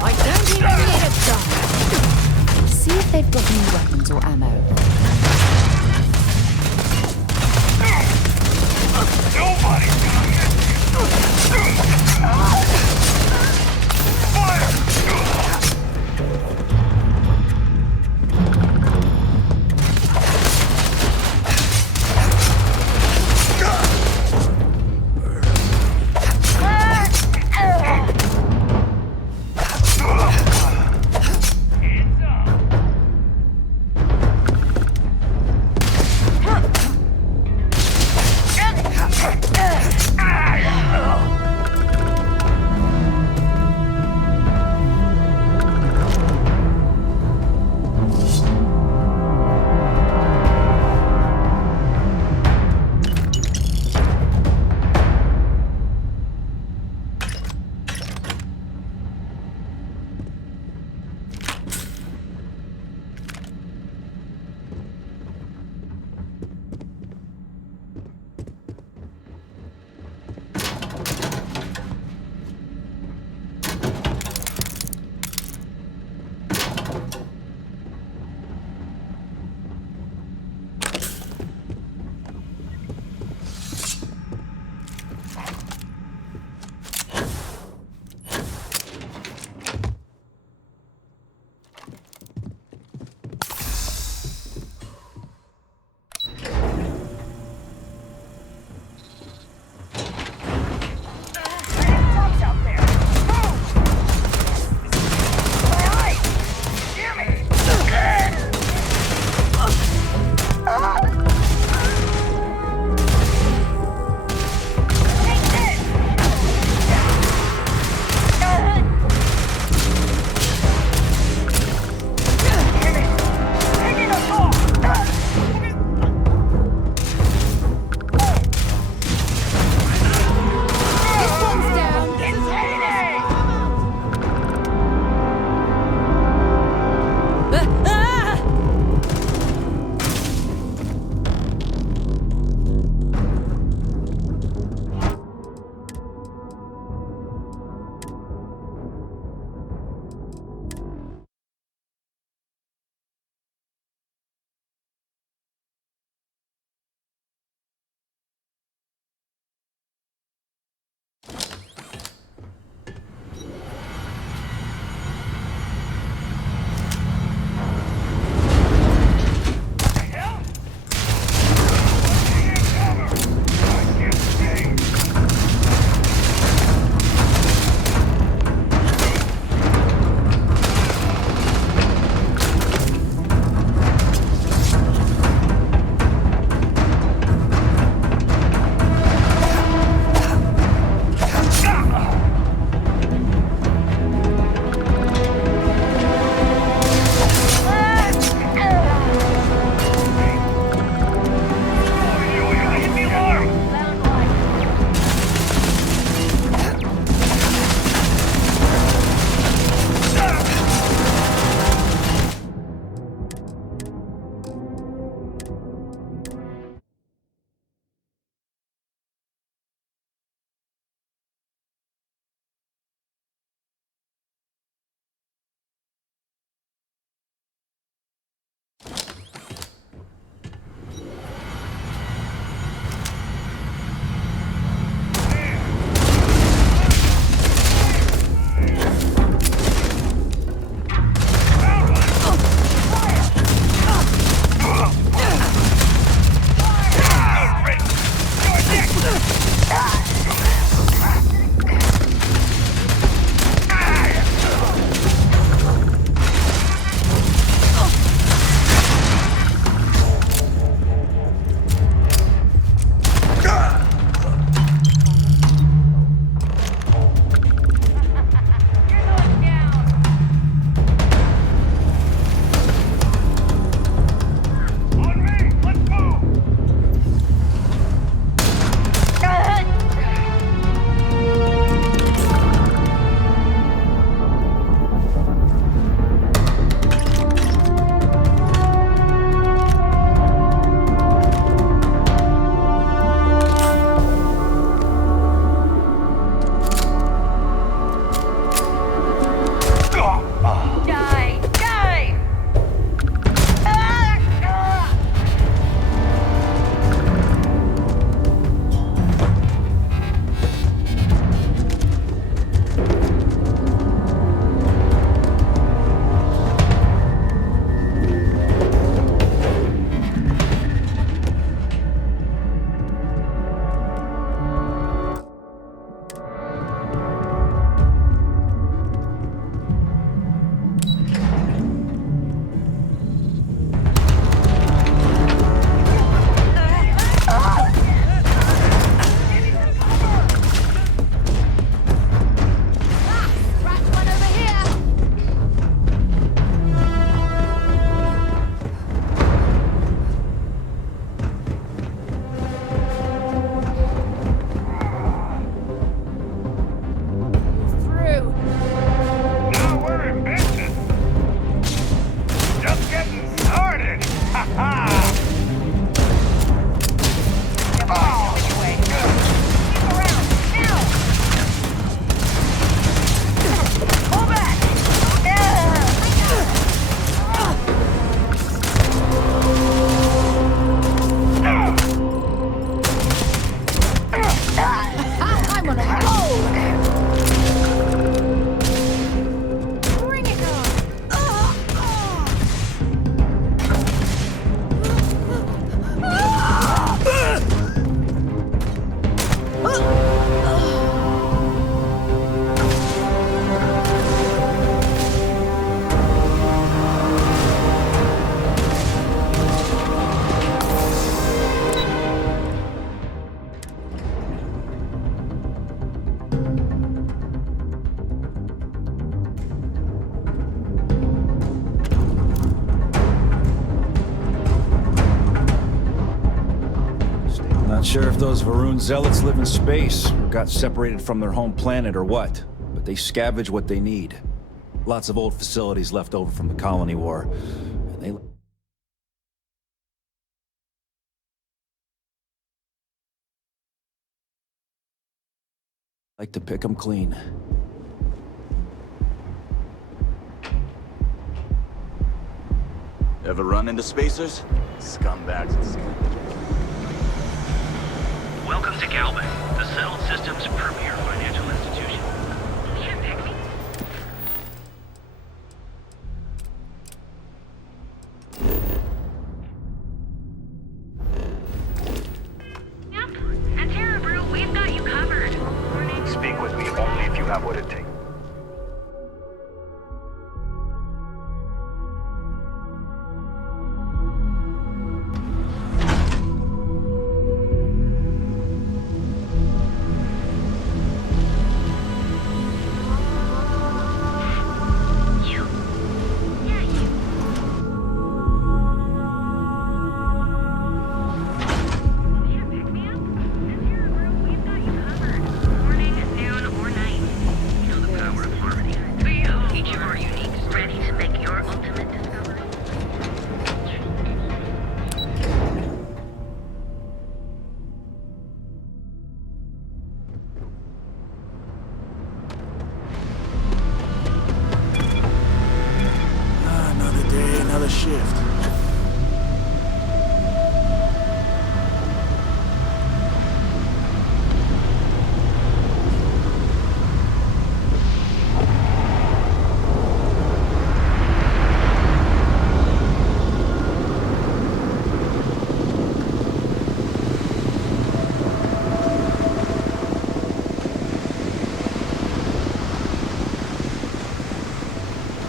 I don't even need a gun. See if they've got any weapons or ammo. Nobody's gonna get you! sure if those Varun zealots live in space, or got separated from their home planet, or what. But they scavenge what they need. Lots of old facilities left over from the Colony War. And they... like to pick them clean. Ever run into spacers? Scumbags and scumbags. Welcome to Galvin, the settled system's premier financial institution. You can't pick me. Yep. And Terra Brew, we've got you covered. Speak with me only if you have what it takes. Shift.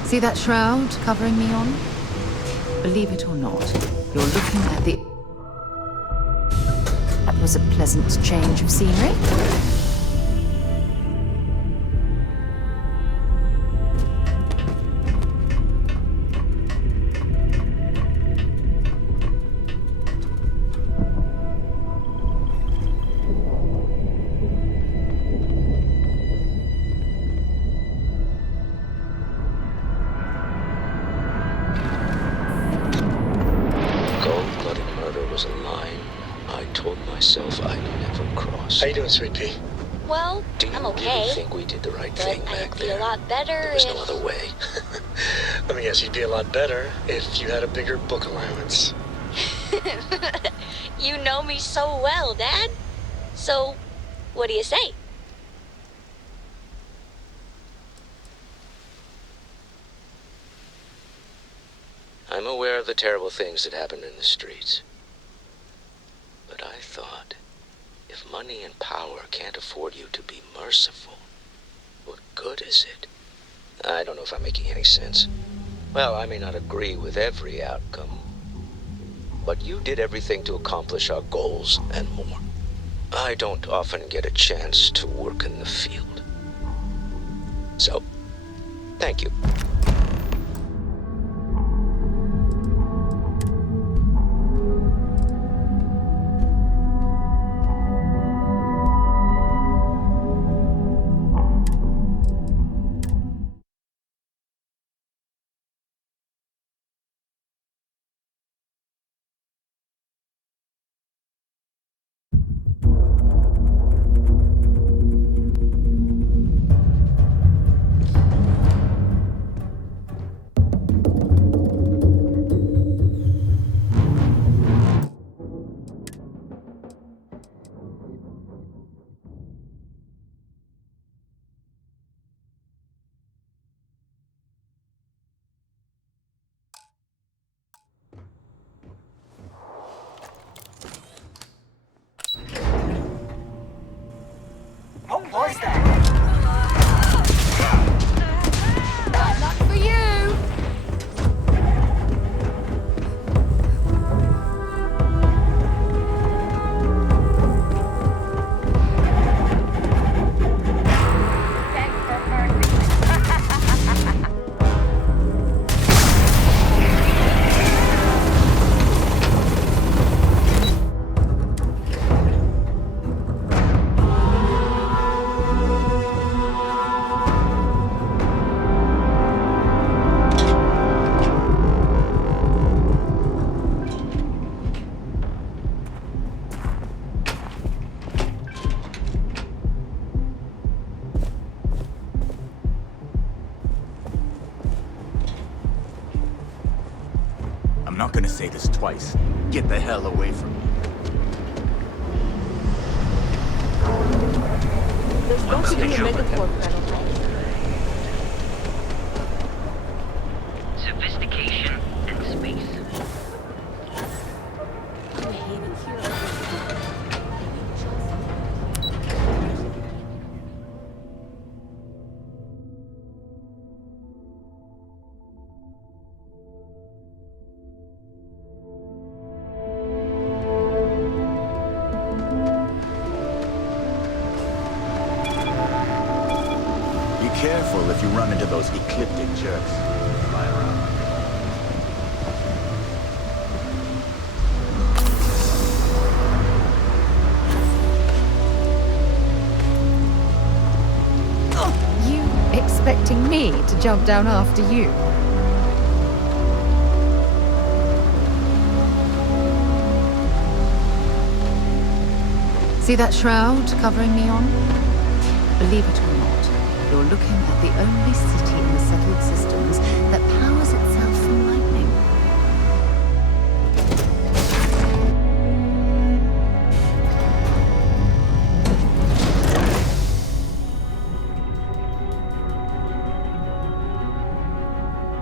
See that shroud covering Neon? Believe it or not, you're looking at the... That was a pleasant change of scenery. How you doing, Sweet Pea? Well, I'm okay. You think we did the right thing back I'd be there? a lot better There was if... no other way. Let me guess, you'd be a lot better if you had a bigger book allowance. You know me so well, Dad. So, what do you say? I'm aware of the terrible things that happen in the streets. But I thought, if money and power can't afford you to be merciful, what good is it? I don't know if I'm making any sense. Well, I may not agree with every outcome, but you did everything to accomplish our goals and more. I don't often get a chance to work in the field. So, thank you. not gonna say this twice. Get the hell away from me. There's going to be a megaport panel. Sophistication and space. Be careful if you run into those ecliptic jerks. Fly around. You expecting me to jump down after you? See that shroud covering Neon? Believe it or not, you're looking at the only city in the settled systems that powers itself from lightning.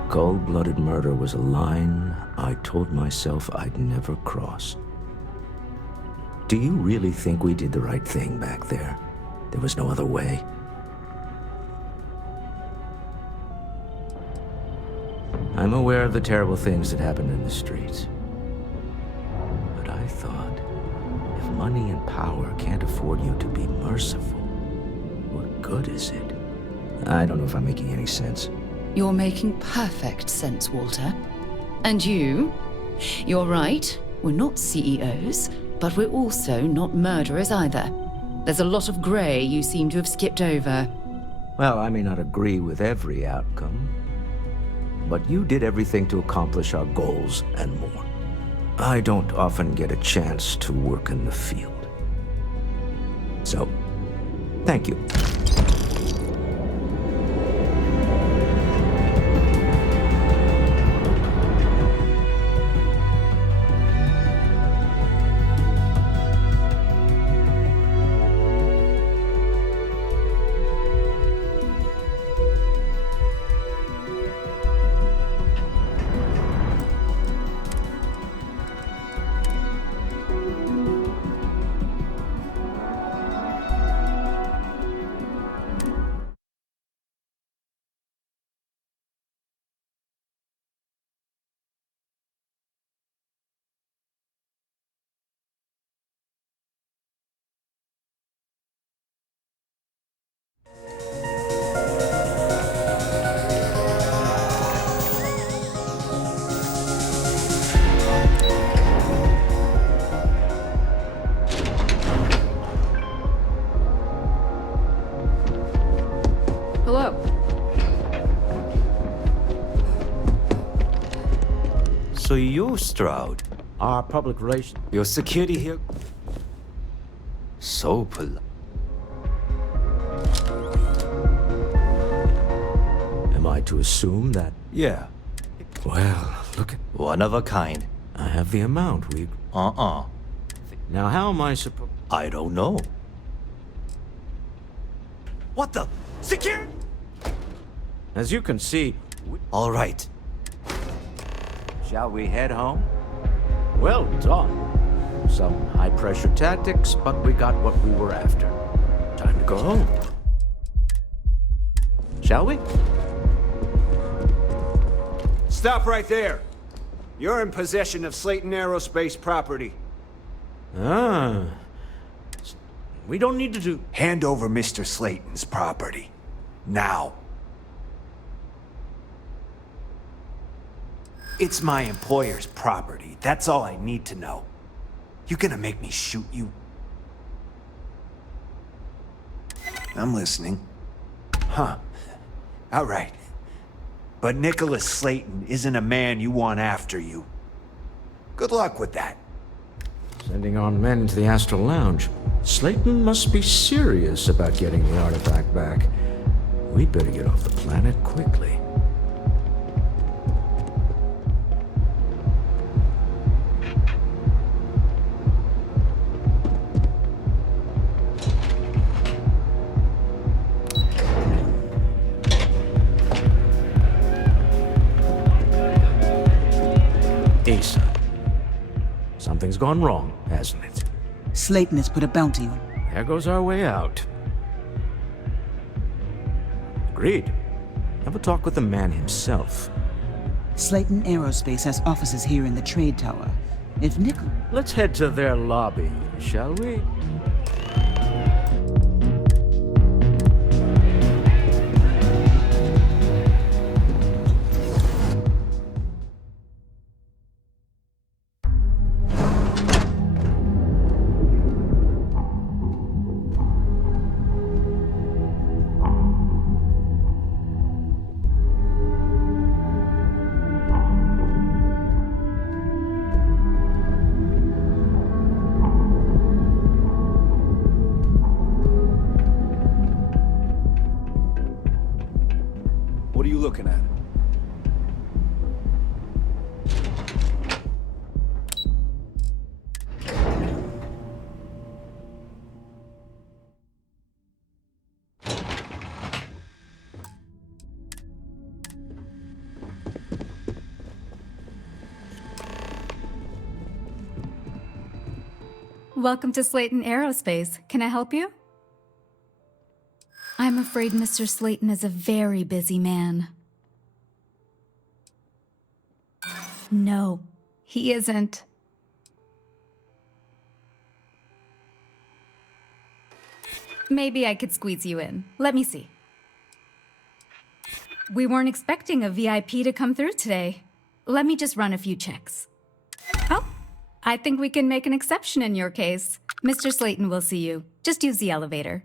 Cold-blooded murder was a line I told myself I'd never cross. Do you really think we did the right thing back there? There was no other way. I'm aware of the terrible things that happened in the streets. But I thought, if money and power can't afford you to be merciful, what good is it? I don't know if I'm making any sense. You're making perfect sense, Walter. And you're right, we're not CEOs, but we're also not murderers either. There's a lot of grey you seem to have skipped over. Well, I may not agree with every outcome, but you did everything to accomplish our goals and more. I don't often get a chance to work in the field. So, thank you. Hello. So you're Stroud. Our public relations. Your security here... So polite. Am I to assume that? Yeah. Well, look at... One of a kind. I have the amount we... Now how am I supposed... I don't know. What the... Security! As you can see... All right. Shall we head home? Well done. Some high-pressure tactics, but we got what we were after. Time to go home. Shall we? Stop right there. You're in possession of Slayton Aerospace property. Ah. We don't need to do... Hand over Mr. Slayton's property. Now. It's my employer's property. That's all I need to know. You gonna make me shoot you? I'm listening. Huh. All right. But Nicholas Slayton isn't a man you want after you. Good luck with that. Sending on men into the Astral Lounge. Slayton must be serious about getting the artifact back. We'd better get off the planet quickly. Issa. Something's gone wrong, hasn't it? Slayton has put a bounty on. There goes our way out. Agreed. Have a talk with the man himself. Slayton Aerospace has offices here in the trade tower. If Nickel... Let's head to their lobby, shall we? What are you looking at? Welcome to Slayton Aerospace. Can I help you? I'm afraid Mr. Slayton is a very busy man. No, he isn't. Maybe I could squeeze you in. Let me see. We weren't expecting a VIP to come through today. Let me just run a few checks. Oh, I think we can make an exception in your case. Mr. Slayton will see you. Just use the elevator.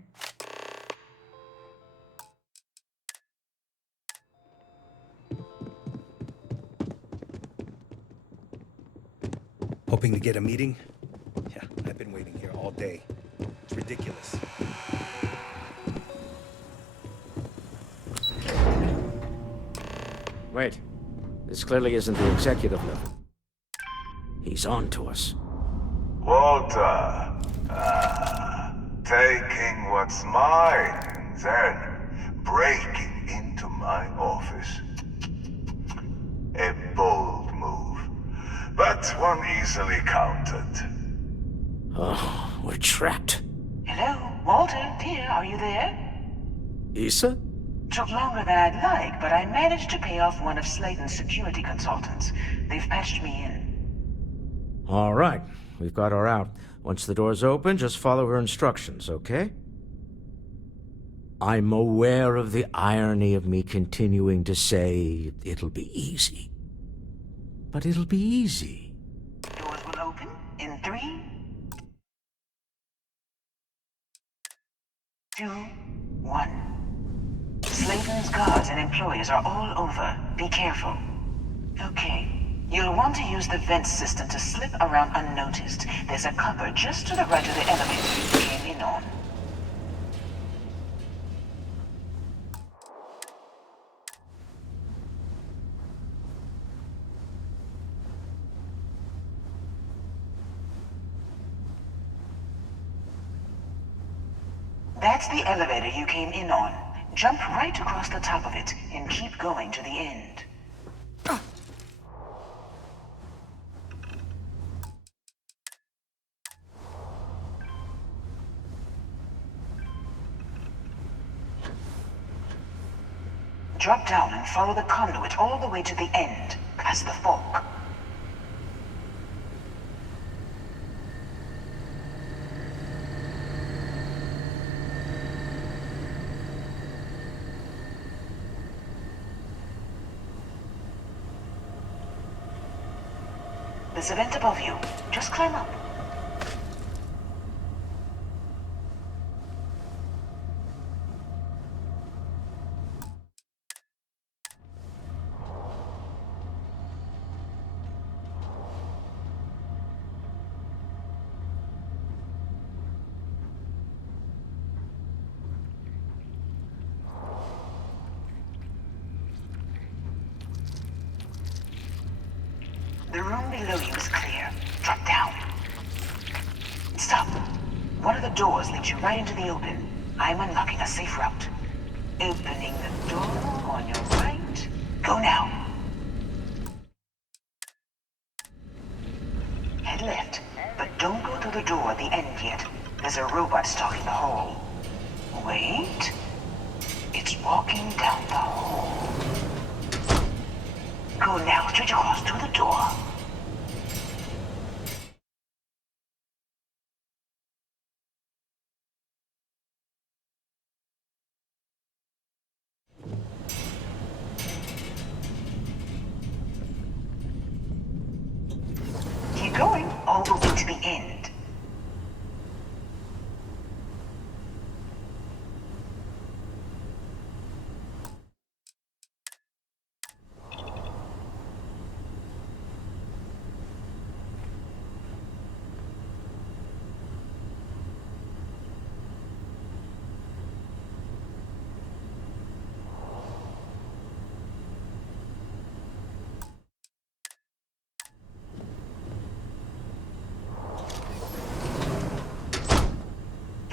Hoping to get a meeting? Yeah, I've been waiting here all day. It's ridiculous. Wait. This clearly isn't the executive level. He's on to us. Walter. Taking what's mine, then breaking into my office. A bold move, but one easily countered. Oh, we're trapped. Hello, Walter, dear, are you there? Issa? Took longer than I'd like, but I managed to pay off one of Slayton's security consultants. They've patched me in. All right. We've got her out. Once the door's open, just follow her instructions, okay? I'm aware of the irony of me continuing to say it'll be easy. But it'll be easy. Doors will open in 3, 2, 1. Slayton's guards and employees are all over. Be careful. Okay. You'll want to use the vent system to slip around unnoticed. There's a cupboard just to the right of the elevator you came in on. That's the elevator you came in on. Jump right across the top of it and keep going to the end. Drop down and follow the conduit all the way to the end, past the fork. There's a vent above you. Just climb up. The room below you is clear. Drop down. Stop. One of the doors leads you right into the open. I'm unlocking a safe route. Opening the door on your right. Go now. There's a robot stalking the hall. Wait. It's walking down the hall. Go now, straight across to the door. Keep going, all the way to the end.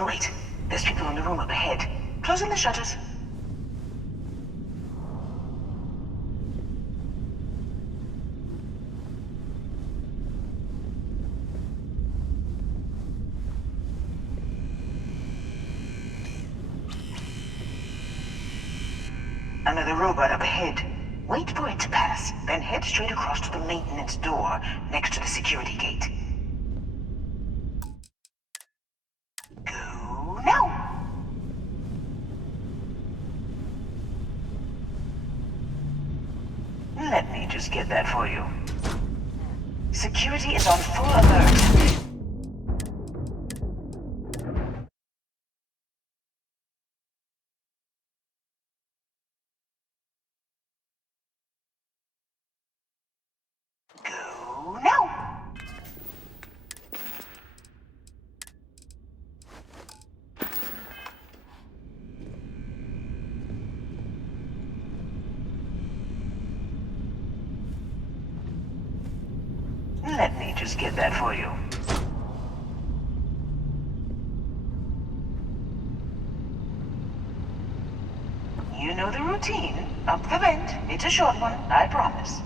Wait, there's people in the room up ahead. Closing the shutters. Another robot up ahead. Wait for it to pass, then head straight across to the maintenance door next to the security gate. Go now! Let me just get that for you. Security is on full alert. Go now! Let me just get that for you. You know the routine. Up the vent. It's a short one, I promise.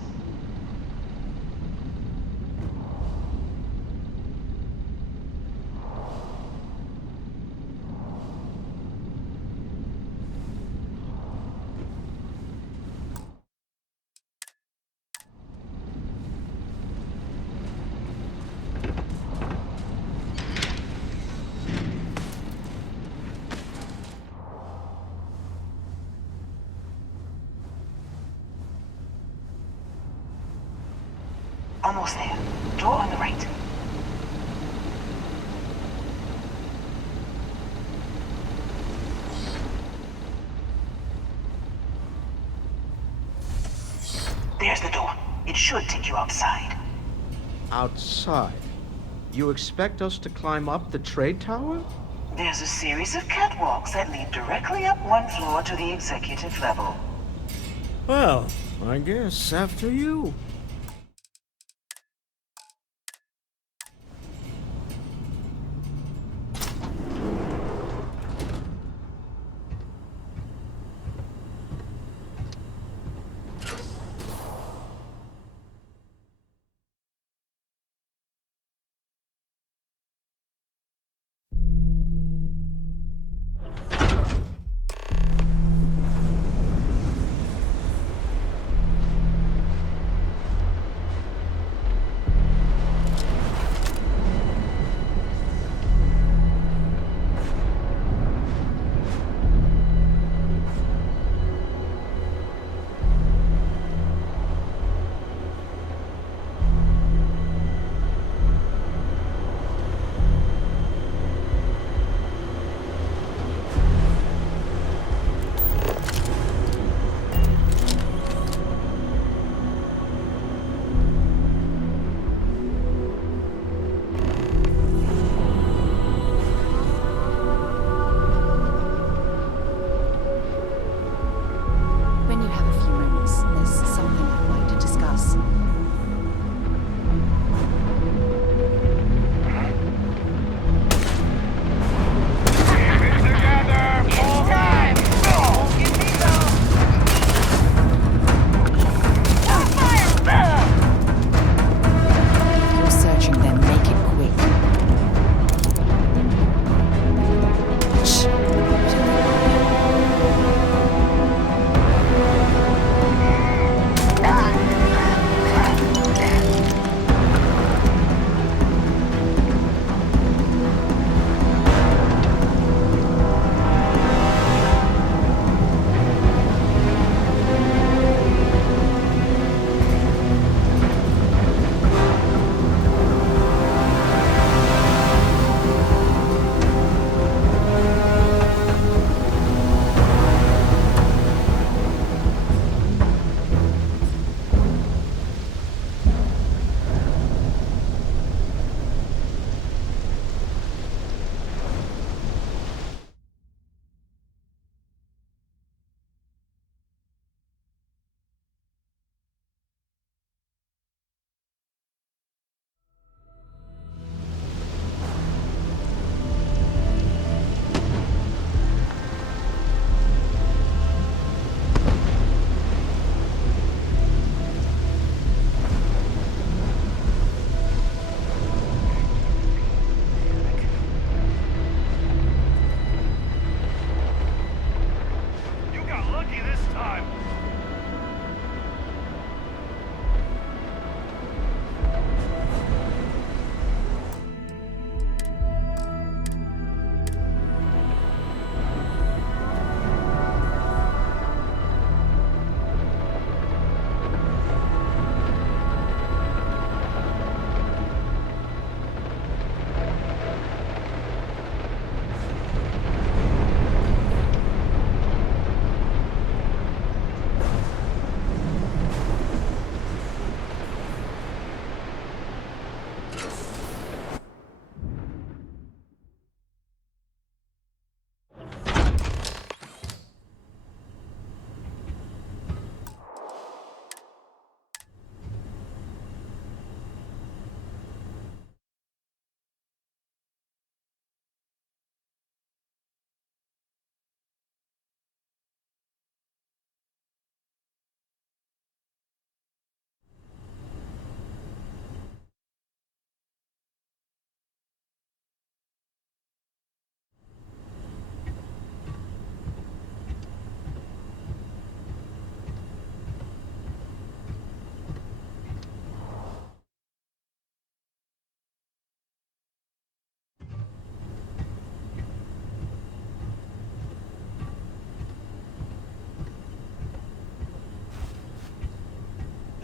Almost there. Door on the right. There's the door. It should take you outside. Outside? You expect us to climb up the trade tower? There's a series of catwalks that lead directly up one floor to the executive level. Well, I guess after you.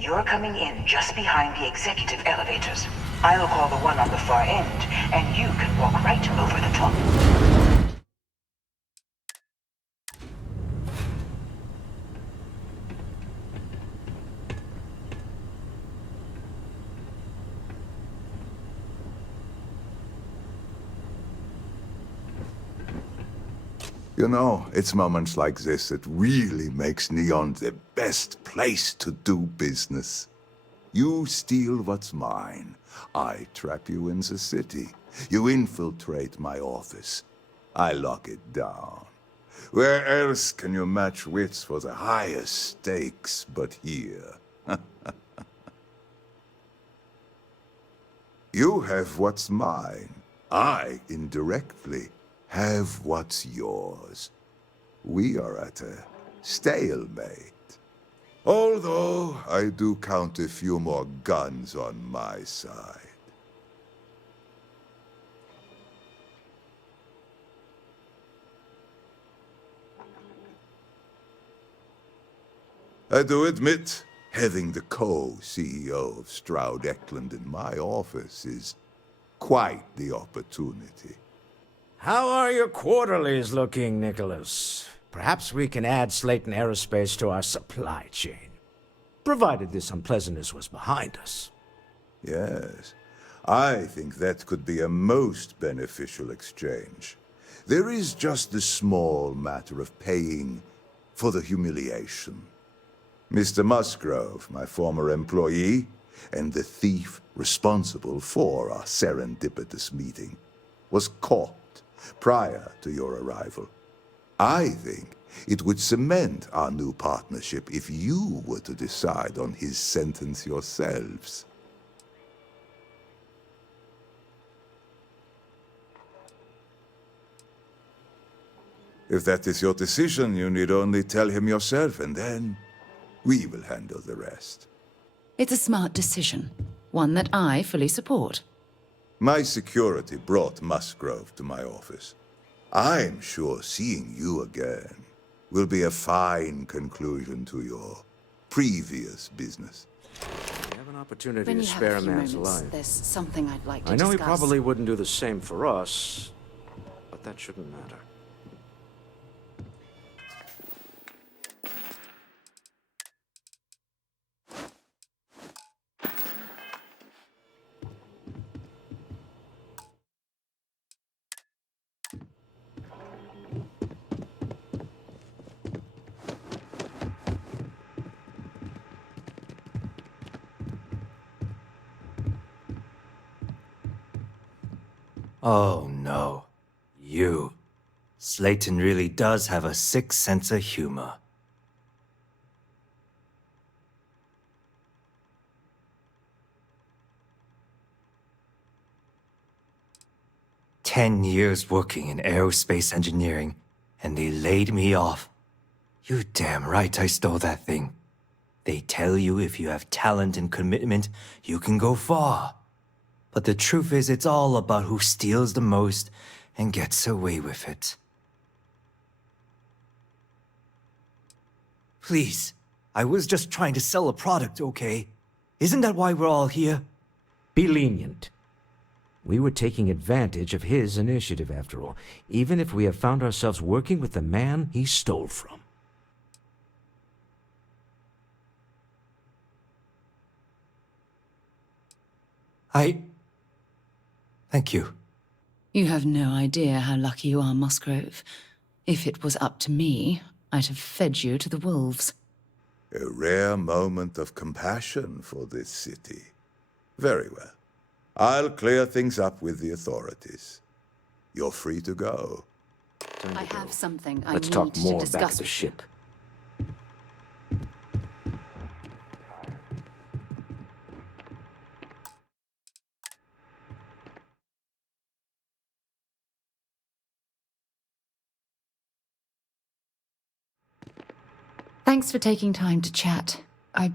You're coming in just behind the executive elevators. I'll call the one on the far end, and you can walk right over the top. You know, it's moments like this that really makes Neon the best place to do business. You steal what's mine. I trap you in the city. You infiltrate my office. I lock it down. Where else can you match wits for the highest stakes but here? You have what's mine. I, indirectly, have what's yours. We are at a stalemate. Although I do count a few more guns on my side. I do admit, having the co-CEO of Stroud Eklund in my office is quite the opportunity. How are your quarterlies looking, Nicholas? Perhaps we can add Slayton Aerospace to our supply chain, provided this unpleasantness was behind us. Yes, I think that could be a most beneficial exchange. There is just the small matter of paying for the humiliation. Mr. Musgrove, my former employee, and the thief responsible for our serendipitous meeting, was caught prior to your arrival. I think it would cement our new partnership if you were to decide on his sentence yourselves. If that is your decision, you need only tell him yourself, and then we will handle the rest. It's a smart decision, one that I fully support. My security brought Musgrove to my office. I'm sure seeing you again will be a fine conclusion to your previous business. We have an opportunity When to you have spare a a few man's moments, life. there's something I'd like to I know he discuss. probably wouldn't do the same for us, but that shouldn't matter. Oh no. You. Slayton really does have a sick sense of humor. "10 years working in aerospace engineering, and they laid me off. You damn right I stole that thing. They tell you if you have talent and commitment, you can go far. But the truth is, it's all about who steals the most and gets away with it. Please, I was just trying to sell a product, okay? Isn't that why we're all here?" Be lenient. We were taking advantage of his initiative, after all, even if we have found ourselves working with the man he stole from. Thank you. You have no idea how lucky you are, Musgrove. If it was up to me, I'd have fed you to the wolves. A rare moment of compassion for this city. Very well. I'll clear things up with the authorities. You're free to go. I have something I Let's need talk to more back discuss at the with ship. Thanks for taking time to chat. I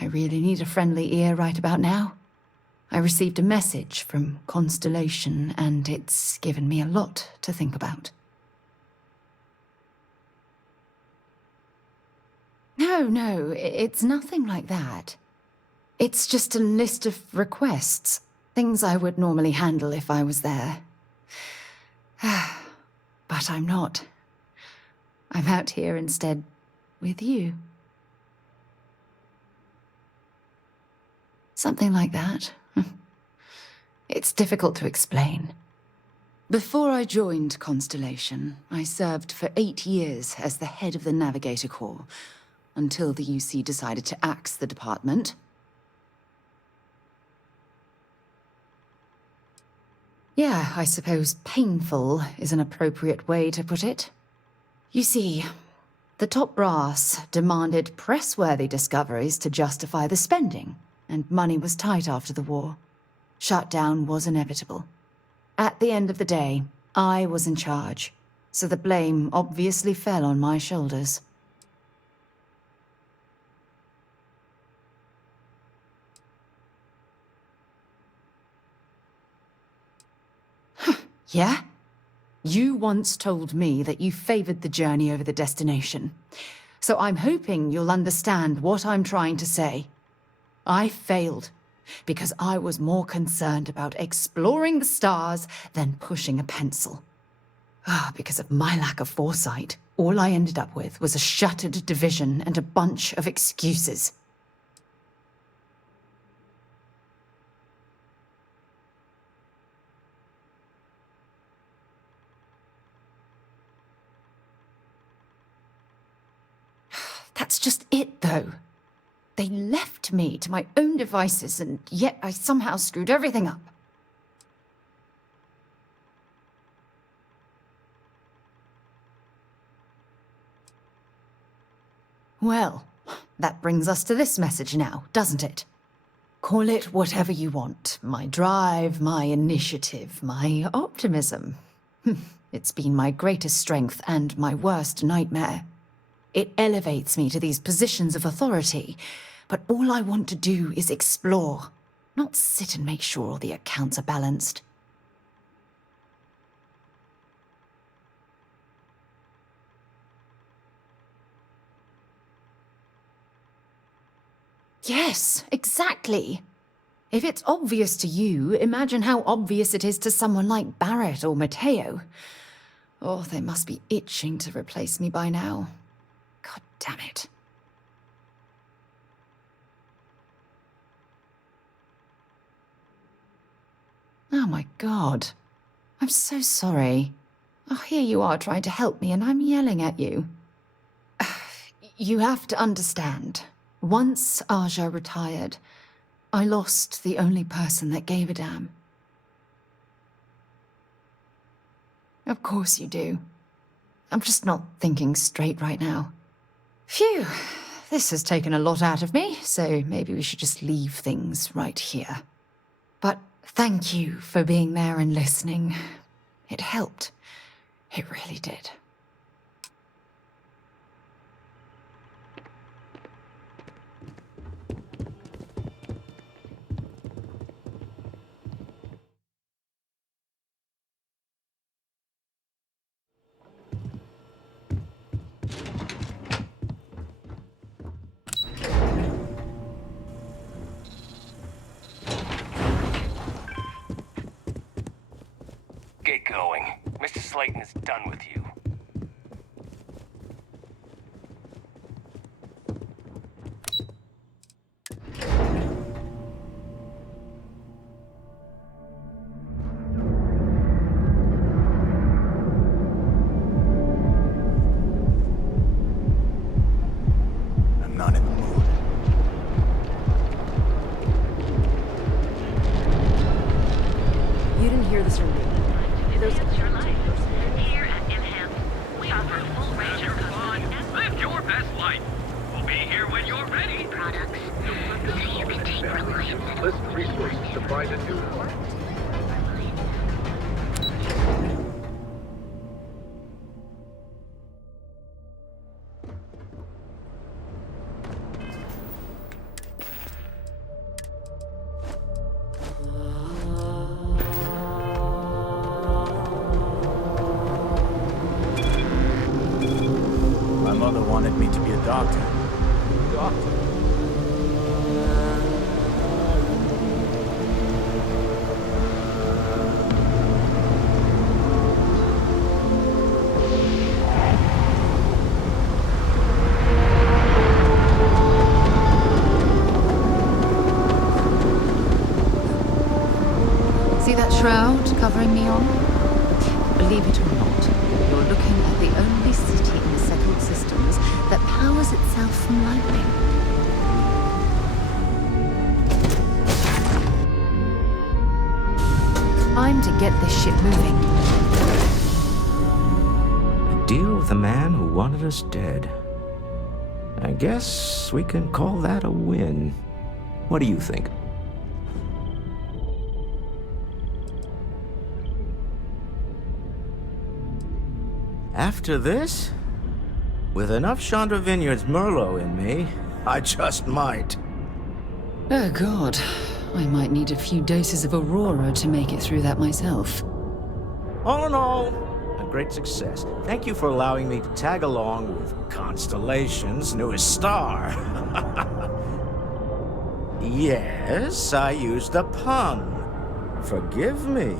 really need a friendly ear right about now. I received a message from Constellation, and it's given me a lot to think about. How No, it's nothing like that. It's just a list of requests. Things I would normally handle if I was there. But I'm not. I'm out here instead with you. Something like that. It's difficult to explain. Before I joined Constellation, I served for 8 years as the head of the Navigator Corps, until the UC decided to axe the department. Yeah, I suppose painful is an appropriate way to put it. You see, the top brass demanded press-worthy discoveries to justify the spending, and money was tight after the war. Shutdown was inevitable. At the end of the day, I was in charge, so the blame obviously fell on my shoulders. Yeah? You once told me that you favored the journey over the destination. So I'm hoping you'll understand what I'm trying to say. I failed because I was more concerned about exploring the stars than pushing a pencil. Because of my lack of foresight, all I ended up with was a shattered division and a bunch of excuses. That's just it, though. They left me to my own devices, and yet I somehow screwed everything up. Well, that brings us to this message now, doesn't it? Call it whatever you want. My drive, my initiative, my optimism. It's been my greatest strength and my worst nightmare. It elevates me to these positions of authority, but all I want to do is explore, not sit and make sure all the accounts are balanced. Yes, exactly. If it's obvious to you, imagine how obvious it is to someone like Barrett or Mateo. Oh, they must be itching to replace me by now. God damn it. Oh my God. I'm so sorry. Oh, here you are trying to help me and I'm yelling at you. You have to understand. Once Aja retired, I lost the only person that gave a damn. Of course you do. I'm just not thinking straight right now. Phew, this has taken a lot out of me, so maybe we should just leave things right here. But thank you for being there and listening. It helped. It really did. Get going. Mr. Slayton is done with you. I'm not in the mood. You didn't hear this from me. There's Your life. Here at Enhance, we offer a full range of custom Live your best life. We'll be here when you're ready. Products, so you can take reliance. List resources to find a new one. My mother wanted me to be a doctor. See that shroud covering Neon? Believe it or not, you're looking at the only city in the settled systems that powers itself from lightning. Time to get this ship moving. A deal with a man who wanted us dead. I guess we can call that a win. What do you think? After this, with enough Chandra Vineyard's Merlot in me, I just might. Oh God, I might need a few doses of Aurora to make it through that myself. All in all, a great success. Thank you for allowing me to tag along with Constellation's newest star. Yes, I used a pun. Forgive me.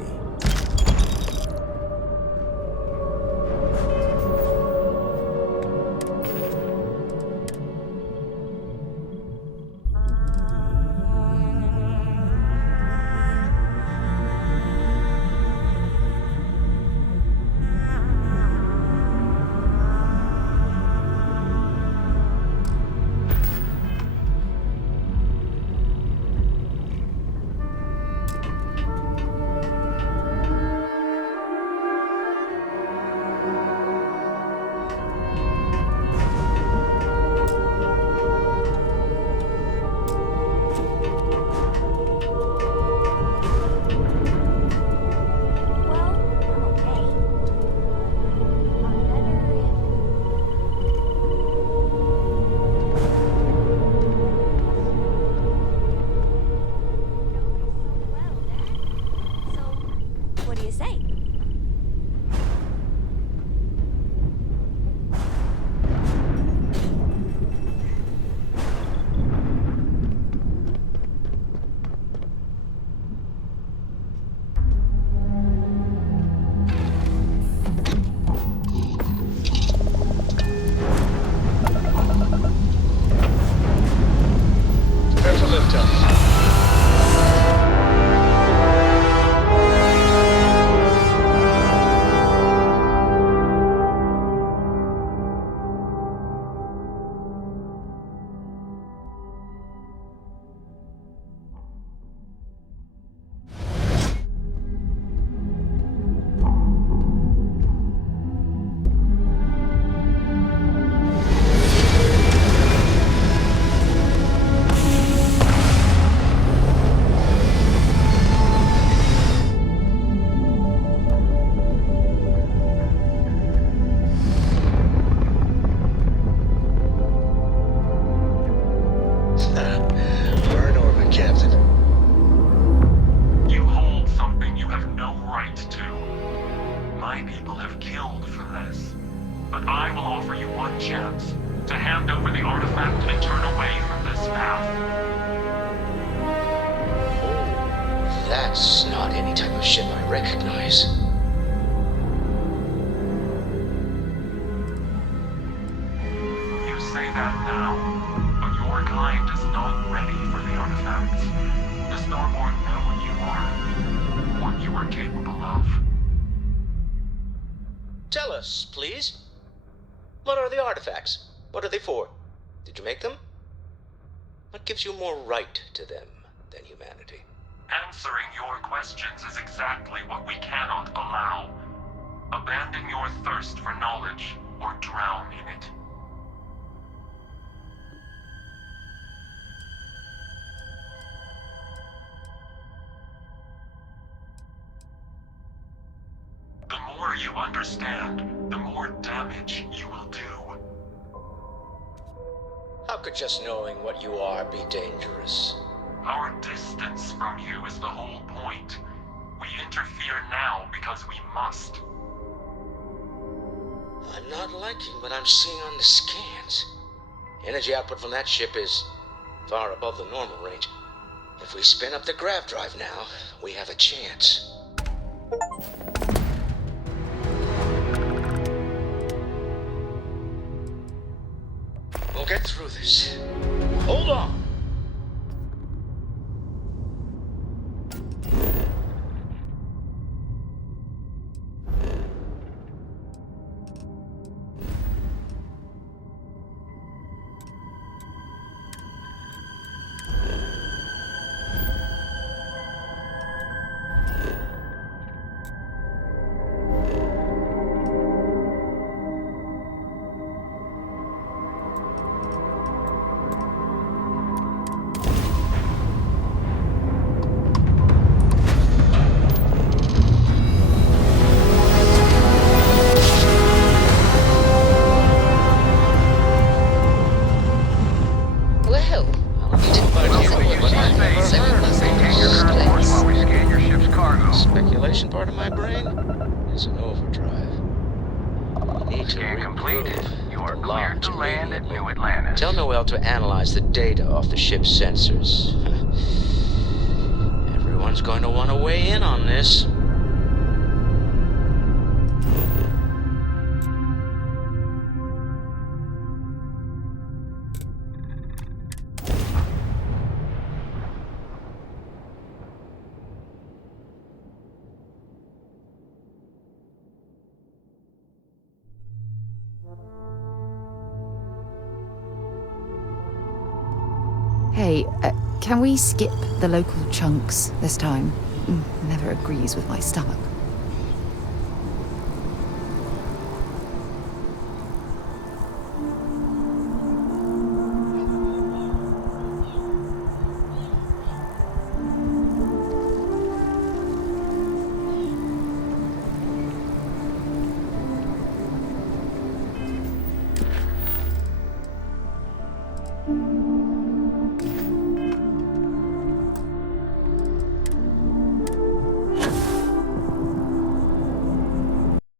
What do you say? Prepare for liftoff. Burn orbit, Captain. You hold something you have no right to. My people have killed for this. But I will offer you one chance to hand over the artifact and turn away from this path. That's not any type of ship I recognize. You say that now, but your kind is not ready for the artifacts. The Starborn know what you are capable of. Tell us, please. What are the artifacts? What are they for? Did you make them? What gives you more right to them than humanity? Answering your questions is exactly what we cannot allow. Abandon your thirst for knowledge, or drown in it. The more you understand, the more damage you will do. How could just knowing what you are be dangerous? Our distance from you is the whole point. We interfere now because we must. I'm not liking what I'm seeing on the scans. Energy output from that ship is far above the normal range. If we spin up the grav drive now, we have a chance. We'll get through this. Hold on! Speculation part of my brain is in overdrive. We need to regroup. You are cleared to land at New Atlantis. Tell Noel to analyze the data off the ship's sensors. Everyone's going to want to weigh in on this. Hey, can we skip the local chunks this time? Never agrees with my stomach.